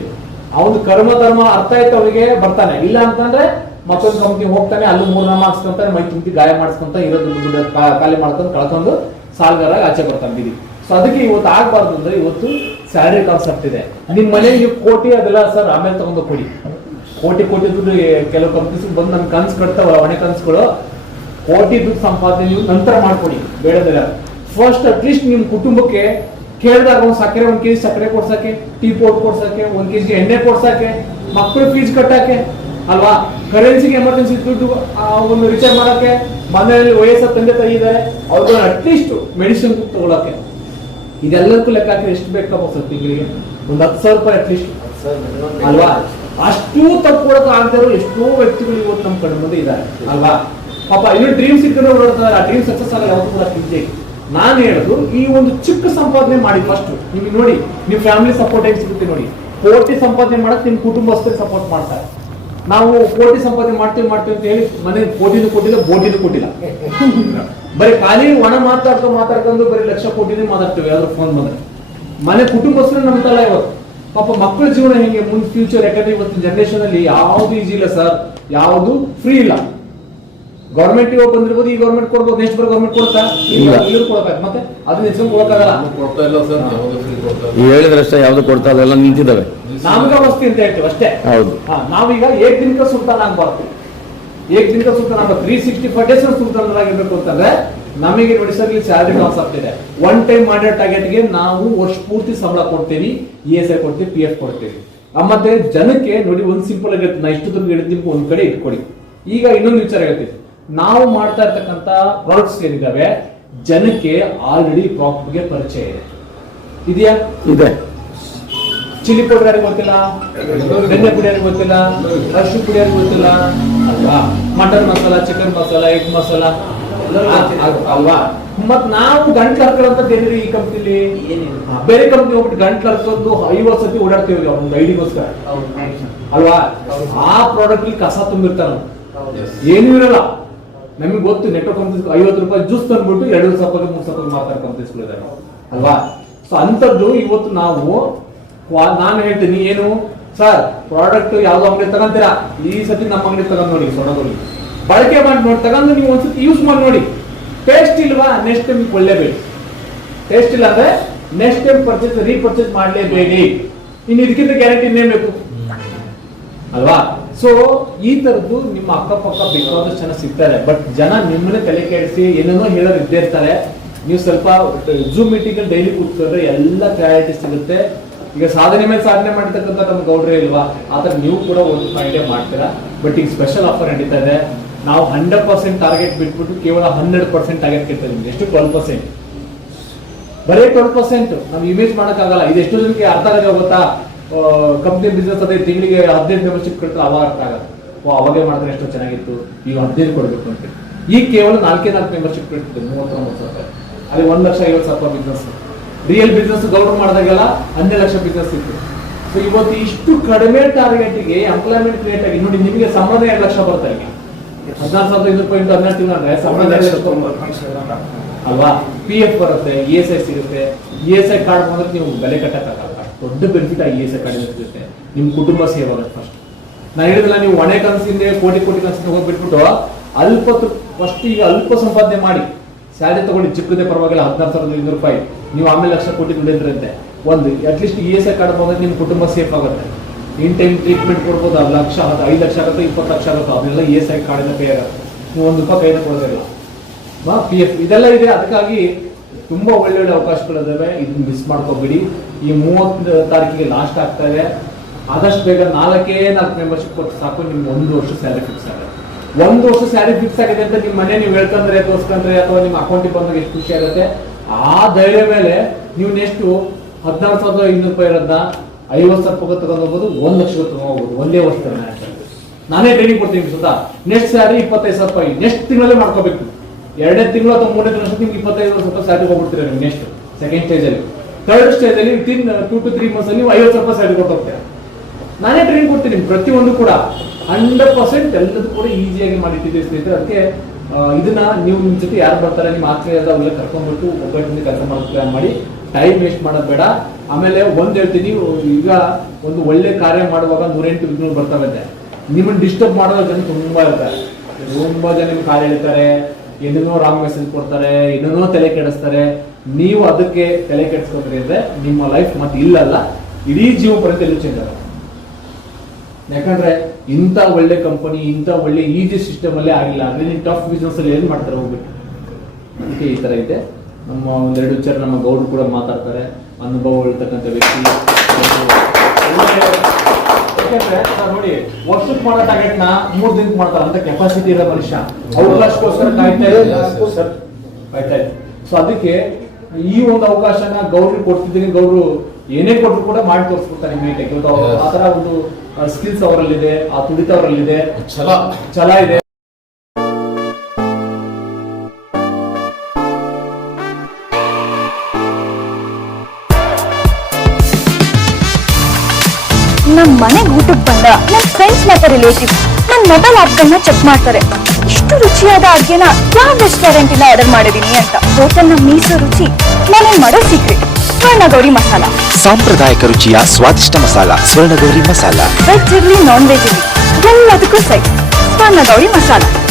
ಅವನು ಕರ್ಮ, ಧರ್ಮ, ಅರ್ಥ ಆಯ್ತು ಅವನಿಗೆ, ಬರ್ತಾನೆ. ಇಲ್ಲ ಅಂತಂದ್ರೆ ಮತ್ತೊಂದು ಕಂಪ್ನಿ ಹೋಗ್ತಾನೆ, ಅಲ್ಲಿ ಮೂರ್ನಾಮ ಹಾಕ್ಸ್ಕೊಂತಾನೆ ಮೈ ತುಂಬಿ ಗಾಯ ಮಾಡಿಸ್ಕೊಂತ ಇರೋದು ಖಾಲಿ ಮಾಡ್ಕೊಂಡು ಕಳ್ಕೊಂಡು ಸಾಲ್ಗಾರ ಆಚೆ ಬರ್ತಾನೆ ಬಿಡಿ ಸೊ ಅದಕ್ಕೆ ಇವತ್ತು ಆಗ್ಬಾರ್ದು ಅಂದ್ರೆ ಇವತ್ತು ಸ್ಯಾಲರಿ ಕಾನ್ಸೆಪ್ಟ್ ಇದೆ. ನಿಮ್ ಮನೆಗೆ ಕೋಟಿ ಅದೆಲ್ಲ ಸರ್ ಆಮೇಲೆ ತಗೊಂಡು ಕೊಡಿ. ಕೋಟಿ ಕೋಟಿ ದುಡ್ಡು ಕೆಲವು ಕಂಪ್ನೀಸ್ ಬಂದು ನನ್ ಕನ್ಸು ಕಟ್ತಾವಲ್ಲ ಒಣೆ ಕನ್ಸುಗಳು. ಕೋಟಿ ದುಡ್ಡು ಸಂಪಾದನೆ ನೀವು ನಂತರ ಮಾಡ್ಕೊಡಿ, ಬೇಡದಿಲ್ಲ. ಫಸ್ಟ್ ಅಟ್ಲೀಸ್ಟ್ ನಿಮ್ಮ ಕುಟುಂಬಕ್ಕೆ ಕೇಳಿದಾಗ ಒಂದು ಸಕ್ಕರೆ ಒಂದ್ ಕೆಜಿ ಸಕ್ಕರೆ ಕೊಡ್ಸಕ್ಕೆ ಟೀ ಪೌಡ್ ಕೊಡ್ಸಕ್ಕೆ ಒಂದ್ ಕೆಜಿ ಎಣ್ಣೆ ಕೊಡ್ಸಕ್ಕೆ ಮಕ್ಕಳು ಫೀಸ್ ಕಟ್ಟಕ್ಕೆ ಅಲ್ವಾ? ಕರೆನ್ಸಿಗೆ ಎಮರ್ಜೆನ್ಸಿ ದುಡ್ಡು ಒಂದು ರಿಚಾರ್ಜ್ ಮಾಡಕ್ಕೆ ಮನೆಯಲ್ಲಿ ವಯಸ್ಸ ತಂದೆ ತಾಯಿ ಇದ್ದಾರೆ ಅವ್ರಿಗೆ ಅಟ್ಲೀಸ್ಟ್ ಮೆಡಿಸಿನ್ ತಗೊಳಕ್ಕೆ. ಇದೆಲ್ಲದಕ್ಕೂ ಲೆಕ್ಕ ಹಾಕಿ ಎಷ್ಟು ಬೇಕಪ್ಪ ಸರ್ ತಿಂಗಳಿಗೆ? ಒಂದು ಹತ್ತು ಸಾವಿರ ರೂಪಾಯಿ ಅಟ್ಲೀಸ್ಟ್ ಅಲ್ವಾ? ಅಷ್ಟು ತಪ್ಪು ಆಗದೆ ಇರೋ ಎಷ್ಟೋ ವ್ಯಕ್ತಿಗಳು ಇವತ್ತು ನಮ್ಮ ಕಣ್ಣು ಮುಂದೆ ಇದ್ದಾರೆ ಅಲ್ವಾ? ಪಾಪ ಇನ್ನು ಡ್ರೀಮ್ ಸಿಕ್ಕರೆ ಓಡಾಡ್ತಾರೆ ಆ ಡ್ರೀಮ್ ಸಕ್ಸಸ್ ಆಗಲ್ಲ ಯಾವತ್ತೂ ಕೂಡ ನಾನು ಹೇಳುದು, ಈ ಒಂದು ಚಿಕ್ಕ ಸಂಪಾದನೆ ಮಾಡಿ ಫಸ್ಟ್ ನಿಮ್ಗೆ ನೋಡಿ, ನಿಮ್ ಫ್ಯಾಮಿಲಿ ಸಪೋರ್ಟ್ ಹೆಂಗ್ ಸಿಗುತ್ತೆ ನೋಡಿ. ಕೋಟಿ ಸಂಪಾದನೆ ಮಾಡಕ್ ನಿಮ್ ಕುಟುಂಬಸ್ಥರಿಗೆ ಸಪೋರ್ಟ್ ಮಾಡ್ತಾರೆ. ನಾವು ಕೋಟಿ ಸಂಪಾದನೆ ಮಾಡ್ತೀವಿ ಮಾಡ್ತೀವಿ ಅಂತ ಹೇಳಿ ಮನೆ ಕೋಟಿನೂ ಕೊಟ್ಟಿಲ್ಲ, ಬೋಟಿನೂ ಕೊಟ್ಟಿಲ್ಲ. ಬರೀ ಖಾಲಿ ಒಣ ಮಾತಾಡ್ಕೊಂಡು ಮಾತಾಡ್ಕೊಂಡು ಬರೀ ಲಕ್ಷ ಕೋಟಿನೇ ಮಾತಾಡ್ತೀವಿ ಯಾವ್ದು ಫೋನ್ ಬಂದ್ರೆ. ಮನೆ ಕುಟುಂಬಸ್ಥರು ನಂಬ್ತಲ್ಲ ಇವತ್ತು. ಪಾಪ ಮಕ್ಕಳ ಜೀವನ ಹೆಂಗೆ? ಮುಂದೆ ಫ್ಯೂಚರ್ ಯಾಕಂದ್ರೆ ಇವತ್ತಿನ ಜನರೇಷನ್ ಅಲ್ಲಿ ಯಾವ್ದು ಈಜಿ ಇಲ್ಲ ಸರ್ ಯಾವುದು ಫ್ರೀ ಇಲ್ಲ. ಗೌರ್ಮೆಂಟ್ ಇವಾಗ ಬಂದಿರ್ಬೋದು ಈ ಗೌರ್ಮೆಂಟ್ ಕೊಡ್ಬೋದು ನೆಕ್ಸ್ಟ್ ಬರೋ ಗೌರ್ಮೆಂಟ್ ಕೊಡ್ತಾ ಇಲ್ಲ. ಇವ್ರು ಕೊಡಬೇಕು. ಮತ್ತೆ ಅದನ್ನ ನಿಜ ಕೊಡಕ್ಕಾಗಲ್ಲ. ಕೊಡ್ತಾ ಇಲ್ಲ ಸರ್ ಯಾವ್ದು ಫ್ರೀ ಕೊಡ್ತಾ ಇಲ್ಲ. ನೀವು ಹೇಳಿದ್ರಷ್ಟೇ ಯಾವ್ದು ಕೊಡ್ತಾ ಇಲ್ಲ ಎಲ್ಲ ನಿಂತಿದ್ದಾವೆ. ನಾಮಕ ವಸ್ತಿ ಅಂತ ಹೇಳ್ತೀವಿ ಅಷ್ಟೇ. ಹೌದು. ನಾವೀಗ ಏಕ್ ದಿನಕ ಸುಲ್ತಾನ ಆಗ್ಬಾರ್ದು. ಏಕ್ ದಿನಕ ಸುಲ್ತಾನ ಆಗ್ಬಾರ್ದು. ತ್ರೀ ಸಿಕ್ಸ್ಟಿ ಫೈವ್ ಡೇಸ್ ಸುಲ್ತಾನರಾಗಿರ್ಬೇಕು ಅಂತಂದ್ರೆ ನಮಗೆ ನೋಡಿ ಸರ್ ಇಲ್ಲಿ ಸ್ಯಾಲರಿ ಲಾಸ್ ಆಗ್ತಿದೆ. ಒನ್ ಟೈಮ್ ಮಾಡಿರೋ ಟಾರ್ಗೆಟ್ಗೆ ನಾವು ವರ್ಷ ಪೂರ್ತಿ ಸಂಬಳ ಕೊಡ್ತೀವಿ ಇ ಎಸ್ ಐ ಕೊಡ್ತೀವಿ ಪಿ ಎಫ್ ಕೊಡ್ತೀವಿ ಮತ್ತೆ ಜನಕ್ಕೆ ನೋಡಿ ಒಂದ್ ಸಿಂಪಲ್ ಆಗಿರುತ್ತೆ ನಾ ಇಷ್ಟು ದುಡ್ಡು ನಿಮ್ಗೆ ಒಂದ್ ಕಡೆ ಇಟ್ಕೊಡಿ ಈಗ ಇನ್ನೊಂದು ವಿಚಾರ ಹೇಳ್ತೀವಿ ನಾವು ಮಾಡ್ತಾ ಇರ್ತಕ್ಕಂತ ಪ್ರಾಡಕ್ಟ್ಸ್ ಏನಿದಾವೆ ಜನಕ್ಕೆ ಆಲ್ರೆಡಿ ಪ್ರಾಫಿಟ್ಗೆ ಪರಿಚಯ ಇದೆ. ಇದೆಯಾ? ಇದೆ. ಚಿಲ್ಲಿ ಪೌಡರ್ ಯಾರಿಗೆ ಗೊತ್ತಿಲ್ಲ? ಬೆಣ್ಣೆ ಪುಡಿ ಯಾರಿಗೆ ಗೊತ್ತಿಲ್ಲ? ಅರಿಶಿನ ಪುಡಿ ಯಾರಿಗೆ ಗೊತ್ತಿಲ್ಲ? ಅಲ್ವಾ? Mutton masala chicken masala egg masala. ಅಲ್ವಾ? ಮತ್ ನಾವು ಗಂಟ್ಲು ಹರ್ಕೊಳ್ಳೋಂಥದ್ದು ಏನಿದೆ ಈ ಕಂಪ್ನಿಲಿ ಬೇರೆ ಕಂಪ್ನಿ ಹೋಗ್ಬಿಟ್ಟು ಗಂಟ್ ಹರ್ಕೊಂಡು ಐವತ್ತು ಸತಿ ಓಡಾಡ್ತೀವಿ ಒಂದು ಐಡಿಗೋಸ್ಕರ ಅಲ್ವಾ? ಆ ಪ್ರಾಡಕ್ಟ್ ಕಸ ತುಂಬಿರ್ತಾರ ಏನೂ ಇರಲ್ಲ. ನಮಗೆ ಗೊತ್ತು ನೆಟ್ವರ್ಕ್ ಕಂಪ್ನೀಸ್ ಐವತ್ತು ರೂಪಾಯಿ ಜ್ಯೂಸ್ ತಂದ್ಬಿಟ್ಟು ಎರಡು ಸಾವಿರ ಮೂರು ಸಾವಿರ ಮಾತಾಡೋ ಕಂಪ್ನೀಸ್ಗಳಿದ್ದಾರೆ ಅಲ್ವಾ? ಸೊ ಅಂಥದ್ದು ಇವತ್ತು ನಾವು ನಾನು ಹೇಳ್ತೀನಿ ಏನು? ಸರ್ ಪ್ರಾಡಕ್ಟ್ ಯಾವ್ದು ಅಂಗಡಿ ತಗೊಂತೀರಾ? ಈ ಸತಿ ನಮ್ಮ ಅಂಗಡಿ ತಗೊಂಡ್ ನೋಡಿ ಸೊಡಗೋಲಿ ಬಳಕೆ ಮಾಡಿ ನೋಡಿ ತಗೊಂಡು ನೀವು ಒಂದ್ಸತಿ ಯೂಸ್ ಮಾಡಿ ನೋಡಿ. ಟೇಸ್ಟ್ ಇಲ್ವಾ? ನೆಕ್ಸ್ಟ್ ಟೈಮ್ ಕೊಳ್ಳೇಬೇಡಿ ಟೇಸ್ಟ್ ಇಲ್ಲ ಅಂದ್ರೆ ನೆಕ್ಸ್ಟ್ ಟೈಮ್ ಪರ್ಚೇಸ್ ರೀಪರ್ಚೇಸ್ ಮಾಡಲೇಬೇಡಿ. ಇನ್ನು ಇದಕ್ಕಿಂತ ಗ್ಯಾರಂಟಿ ಇನ್ನೇನ್ ಬೇಕು? ಅಲ್ವಾ? ಸೊ ಈ ತರದ್ದು ನಿಮ್ಮ ಅಕ್ಕಪಕ್ಕ ಬೇಕಾದಷ್ಟು ಜನ ಸಿಗ್ತಾರೆ. ಬಟ್ ಜನ ನಿಮ್ಮನ್ನೇ ತಲೆ ಕೆಡಿಸಿ ಏನೇನೋ ಹೇಳೋರು ಇದ್ದೇ ಇರ್ತಾರೆ. ನೀವು ಸ್ವಲ್ಪ ಜೂಮ್ ಮೀಟಿಂಗ್ ಡೈಲಿ ಕೂತ್ಕೊಂಡ್ರೆ ಎಲ್ಲ ಕ್ಲಾರಿಟಿ ಸಿಗುತ್ತೆ. ಈಗ ಸಾಧನೆ ಮೇಲೆ ಸಾಧನೆ ಮಾಡ್ತಕ್ಕಂಥ ನಮ್ಮ ಗೌಡ್ರೆ ಇಲ್ವಾ? ಆತರ ನೀವು ಕೂಡ ಒಂದು ಐಡಿಯಾ ಮಾಡ್ತೀರಾ? ಬಟ್ ಈಗ ಸ್ಪೆಷಲ್ ಆಫರ್ ನಡೀತಾ ಇದೆ. ನಾವು ಹಂಡ್ರೆಡ್ ಪರ್ಸೆಂಟ್ ಟಾರ್ಗೆಟ್ ಬಿಟ್ಬಿಟ್ಟು ಕೇವಲ ಹನ್ನೆರಡು ಪರ್ಸೆಂಟ್ ಟಾರ್ಗೆಟ್ ಕೇಳ್ತಾ ನಿಮ್ಗೆ ಎಷ್ಟು? ಟ್ವೆಲ್ ಪರ್ಸೆಂಟ್ ಬರೀ ಟ್ವೆಲ್ ಪರ್ಸೆಂಟ್ ನಾವು ಇಮೇಜ್ ಮಾಡೋಕ್ಕಾಗಲ್ಲ. ಇದು ಎಷ್ಟು ಜನಕ್ಕೆ ಅರ್ಥ ಆಗೋದೇ ಗೊತ್ತಾ? ಕಂಪ್ನಿ ಬಿಸ್ನೆಸ್ ಅದೇ ತಿಂಗಳಿಗೆ ಹದಿನೈದು ಮೆಂಬರ್ಶಿಪ್ ಕೊಡ್ತಾರೆ ಅವಾಗ ಅರ್ಥ ಆಗಲ್ಲ ಓ ಅವಾಗೇ ಮಾಡಿದ್ರೆ ಎಷ್ಟೋ ಚೆನ್ನಾಗಿತ್ತು ಈಗ ಹದಿನೈದು ಕೊಡಬೇಕು ಅಂತ. ಈಗ ಕೇವಲ ನಾಲ್ಕೇ ನಾಲ್ಕು ಮೆಂಬರ್ಶಿಪ್ ಕೊಡ್ತಿದ್ದೆ ಮೂವತ್ತೊಂಬತ್ತು ಸಾವಿರ. ರೂಪಾಯಿ ಅಲ್ಲಿ ಒಂದು ಲಕ್ಷ ಐವತ್ತು ಸಾವಿರ ರೂಪಾಯಿ ಬಿಸ್ನೆಸ್ ರಿಯಲ್ ಬಿಸ್ನೆಸ್ ಗೌರ್ಮೆಂಟ್ ಮಾಡಿದಾಗೆಲ್ಲ ಹನ್ನೆರಡು ಲಕ್ಷ ಬಿಸ್ನೆಸ್ ಇತ್ತು. ಸೊ ಇವತ್ತು ಇಷ್ಟು ಕಡಿಮೆ ಟಾರ್ಗೆಟ್ಗೆ ಎಂಪ್ಲಾಯ್ಮೆಂಟ್ ಕ್ರಿಯೇಟ್ ಆಗಿ ನೋಡಿ ನಿಮಗೆ ಸಂಬಳ ಎರಡು ಲಕ್ಷ ಬರ್ತಾ ಈಗ ಹದಿನಾರು ಸಾವಿರದ ಐದು ರೂಪಾಯಿ ಇಂದ ಹನ್ನೆರಡು ತಿಂಗಳು ಅಂದ್ರೆ ಸಂಬಳ ಅಲ್ವಾ? ಪಿ ಎಫ್ ಬರುತ್ತೆ ಇ ಎಸ್ ಐ ಸಿಗುತ್ತೆ. ಇ ಎಸ್ ಐ ಕಾರ್ಡ್ ಬಂದ್ರೆ ನೀವು ಬೆಲೆ ಕಟ್ಟಕ್ಕಾಗಲ್ಲ. ದೊಡ್ಡ benefit I A S academy card ಸಿಗುತ್ತೆ. ನಿಮ್ ಕುಟುಂಬ ಸೇವ್ ಆಗುತ್ತೆ ಫಸ್ಟ್ ನಾನು ಹೇಳಿದಲ್ಲ ನೀವು ಒಣೆ ಕನಸಿಂದ ಕೋಟಿ ಕೋಟಿ ಕನಸಿಂದ ಹೋಗ್ಬಿಟ್ಬಿಟ್ಟು ಅಲ್ಪ ಫಸ್ಟ್ ಈಗ ಅಲ್ಪ ಸಂಪಾದನೆ ಮಾಡಿ. ಸ್ಯಾಲರಿ ತಗೊಂಡು ಚಿಕ್ಕದೇ ಪರವಾಗಿಲ್ಲ, ಹದಿನಾರು ಸಾವಿರದ ಐನೂರು ರೂಪಾಯಿ. ನೀವು ಆಮೇಲೆ ಲಕ್ಷ ಕೋಟಿ ದುಡಿದ್ರಂತೆ ಒಂದು at least E S I card ಬಂದ್ರೆ ನಿಮ್ಮ ಕುಟುಂಬ ಸೇಫ್ ಆಗುತ್ತೆ. ಇನ್ ಟೈಮ್ ಟ್ರೀಟ್ಮೆಂಟ್ ಕೊಡ್ಬೋದು ಅದು ಲಕ್ಷ ಅದು ಐದು ಲಕ್ಷ ಆಗುತ್ತೆ, ಇಪ್ಪತ್ತು ಲಕ್ಷ ಆಗುತ್ತೆ ಅದನ್ನೆಲ್ಲ ಇ ಎಸ್ ಐ ಕಾರ್ಡಿಂದ ಪೇ ಆಗುತ್ತೆ. ನೀವು ಒಂದು ರೂಪಾಯಿ ಕೈನ ಕೊಡೋದಿಲ್ಲ ಪಿ ಎಫ್ ಇದೆಲ್ಲ ಇದೆ, ಅದಕ್ಕಾಗಿ ತುಂಬಾ ಒಳ್ಳೆ ಒಳ್ಳೆ ಅವಕಾಶಗಳಿದಾವೆ ಇದನ್ನ ಮಿಸ್ ಮಾಡ್ಕೋಬೇಡಿ. ಈ ಮೂವತ್ತು ತಾರೀಕಿಗೆ ಲಾಸ್ಟ್ ಆಗ್ತಾ ಇದೆ. ಆದಷ್ಟು ಬೇಗ ನಾಲ್ಕೇ ನಾಲ್ಕು ಮೆಂಬರ್ಶಿಪ್ ಕೊಟ್ಟು ಸಾಕು, ನಿಮ್ಗೆ ಒಂದು ವರ್ಷ ಸ್ಯಾಲರಿ ಫಿಕ್ಸ್ ಆಗುತ್ತೆ. ಒಂದು ವರ್ಷ ಸ್ಯಾಲರಿ ಫಿಕ್ಸ್ ಆಗಿದೆ ಅಂತ ನಿಮ್ಮ ಮನೆ ನೀವು ಹೇಳ್ಕೊಂಡ್ರೆ ತೋರಿಸ್ಕೊಂಡ್ರೆ ಅಥವಾ ನಿಮ್ಮ ಅಕೌಂಟಿಗೆ ಬಂದಾಗ ಎಷ್ಟು ಖುಷಿ ಆಗುತ್ತೆ? ಆ ಧೈರ್ಯ ಮೇಲೆ ನೀವು ನೆಕ್ಸ್ಟ್ ಹದಿನಾರು ಸಾವಿರದ ಐನೂರು ರೂಪಾಯಿ ಇರೋದನ್ನ ಐವತ್ತು ಸಾವಿರ ರೂಪಾಯಿ ತಗೊಂಡು ಹೋಗ್ಬೋದು, ಒಂದು ಲಕ್ಷ ತಗೊಂಡು ಹೋಗ್ಬೋದು, ಒಂದೇ ವರ್ಷದಲ್ಲಿ ನಾನೇ ಟ್ರೈನಿಂಗ್ ಕೊಡ್ತೀನಿ ಸುತ್ತ ನೆಕ್ಸ್ಟ್ ಸ್ಯಾಲರಿ ಇಪ್ಪತ್ತೈದು ಸಾವಿರ ರೂಪಾಯಿ. ನೆಕ್ಸ್ಟ್ ತಿಂಗಳಲ್ಲೇ ಮಾಡ್ಕೋಬೇಕು. ಎರಡೇ ತಿಂಗಳು ಅಥವಾ ಮೂರನೇ ತಿಂಗಳು ನಿಮ್ಗೆ ಇಪ್ಪತ್ತೈದು ಸಾವಿರ ರೂಪಾಯಿ ಸ್ಯಾಲರಿ ಹೋಗ್ಬಿಡ್ತೀರಾ ನೀವು ನೆಕ್ಸ್ಟ್ ಸೆಕೆಂಡ್ ಸ್ಟೇಜ್ ಅಲ್ಲಿ. ಥರ್ಡ್ ಸ್ಟೇಜ್ ಅಲ್ಲಿ within two to three months ಅಲ್ಲಿ ನೀವು ಐವತ್ತು ರೂಪಾಯಿ ಸ್ಯಾಲರಿ ಕೊಟ್ಟು ನಾನೇ ಟ್ರೈನ್ ಕೊಡ್ತೀನಿ, ಪ್ರತಿಯೊಂದು ಕೂಡ. ಹಂಡ್ರೆಡ್ ಪರ್ಸೆಂಟ್ ಎಲ್ಲದೂ ಕೂಡ ಈಸಿಯಾಗಿ ಮಾಡಿಟ್ಟಿದ್ದೀವಿ ಸ್ನೇಹಿತರೆ. ಅದಕ್ಕೆ ಇದನ್ನ ನೀವು ನಿಮ್ಮ ಜೊತೆ ಯಾರು ಬರ್ತಾರೆ, ನಿಮ್ಮ ಆತ್ಮೀಯದ ಅವೆಲ್ಲ ಕರ್ಕೊಂಡ್ಬಿಟ್ಟು ಒಬ್ಬರಿಂದ ಕೆಲಸ ಮಾಡೋದು ಪ್ಲಾನ್ ಮಾಡಿ. ಟೈಮ್ ವೇಸ್ಟ್ ಮಾಡೋದು ಬೇಡ. ಆಮೇಲೆ ಒಂದು ಹೇಳ್ತೀನಿ, ಈಗ ಒಂದು ಒಳ್ಳೆ ಕಾರ್ಯ ಮಾಡುವಾಗ ನೂರೆಂಟು ವಿಘ್ನಗಳು ಬರ್ತಾವೆ ನಿಮ್ಮನ್ನು ಡಿಸ್ಟರ್ಬ್ ಮಾಡೋ ಜನ ತುಂಬಾ ಇರ್ತಾರೆ. ತುಂಬಾ ಜನ ನಿಮ್ಗೆ ಕಾಲ್ ಹೇಳ್ತಾರೆ ಏನೇನೋ ರಾಂಗ್ ಮೆಸೇಜ್ ಕೊಡ್ತಾರೆ, ಏನೇನೋ ತಲೆ ಕೆಡಿಸ್ತಾರೆ. ನೀವು ಅದಕ್ಕೆ ತಲೆ ಕೆಡ್ಸ್ಕೊಂಡ್ರಿ ಅಂದ್ರೆ ನಿಮ್ಮ ಲೈಫ್ ಮತ್ತೆ ಇಲ್ಲಲ್ಲ ಇಡೀ ಜೀವ ಪರ್ಯಂತ ಚೇಂಜ್ ಆಗಲ್ಲ. ಯಾಕಂದ್ರೆ ಇಂಥ ಒಳ್ಳೆ ಕಂಪನಿ ಇಂಥ ಒಳ್ಳೆ ಈಜಿ ಸಿಸ್ಟಮ್ ಅಲ್ಲೇ ಆಗಿಲ್ಲ ಅಂದ್ರೆ ನೀವು ಟಫ್ ಬಿಸ್ನೆಸ್ ಅಲ್ಲಿ ಏನ್ ಮಾಡ್ತಾರೆ ಹೋಗ್ಬಿಟ್ಟು? ಅದಕ್ಕೆ ಈ ತರ ಇದೆ. ನಮ್ಮ ಒಂದೆರಡು ವಿಚಾರ ನಮ್ಮ ಗೌಡ್ರು ಕೂಡ ಮಾತಾಡ್ತಾರೆ ಅನುಭವ ಇರ್ತಕ್ಕಂಥ ವ್ಯಕ್ತಿ. ಯಾಕಂದ್ರೆ ನೋಡಿ ವರ್ಷಕ್ಕೆ ಮಾಡೋ ಮೂರ್ ದಿನಕ್ಕೆ ಮಾಡ್ತಾರೆ ಅಂತ ಕೆಪಾಸಿಟಿ ಇರೋ ಮನುಷ್ಯ. ಕಾಯ್ತಾ ಸರ್ ಕಾಯ್ತಾ ಇದೆ ಸೊ ಅದಕ್ಕೆ ಈ ಒಂದು ಅವಕಾಶನ ಗೌಡ್ರಿಗೆ ಕೊಡ್ತಿದ್ದೀನಿ ಗೌಡ್ರು ಏನೇ ಕೊಟ್ಟರು ಕೂಡ ಮಾಡಿ ತೋರಿಸ್ಬಿಡ್ತಾರೆ ಅವ್ರು ಆ ತರ ಒಂದು ಸ್ಕಿಲ್ಸ್ ಅವರಲ್ಲಿದೆ ಆ ತುಡಿತ ಅವರಲ್ಲಿದೆ. ಛಲ ಛಲ ಇದೆ. ನಮ್ ಮನೆಗ್ ಊಟಕ್ಕೆ ಬಂದ ನಮ್ ಫ್ರೆಂಡ್ಸ್ ಮತ್ತೆ ರಿಲೇಟಿವ್ ನನ್ ಮೊಬೈಲ್ ಆಪ್ಗಳನ್ನ ಚೆಕ್ ಮಾಡ್ತಾರೆ. ಇಷ್ಟು ರುಚಿಯಾದ ಅಡ್ಗೆನ ಯಾವ ರೆಸ್ಟೋರೆಂಟ್ ಇಂದ ಆರ್ಡರ್ ಮಾಡಿದೀನಿ ಅಂತ ಹೋಟೆಲ್ನ ಮೀಸು ರುಚಿ ಮನೇಲಿ ಮಾಡೋ ಸೀಕ್ರೆಟ್ ಸ್ವರ್ಣಗೌರಿ ಮಸಾಲ. ಸಾಂಪ್ರದಾಯಿಕ ರುಚಿಯ ಸ್ವಾದಿಷ್ಟ ಮಸಾಲ ಸ್ವರ್ಣಗೌರಿ ಮಸಾಲ. ವೆಜ್ ಇರ್ಲಿ ನಾನ್ ವೆಜ್ ಇರ್ಲಿ ಎಲ್ಲದಕ್ಕೂ ಸೈ ಸ್ವರ್ಣಗೌರಿ ಮಸಾಲ.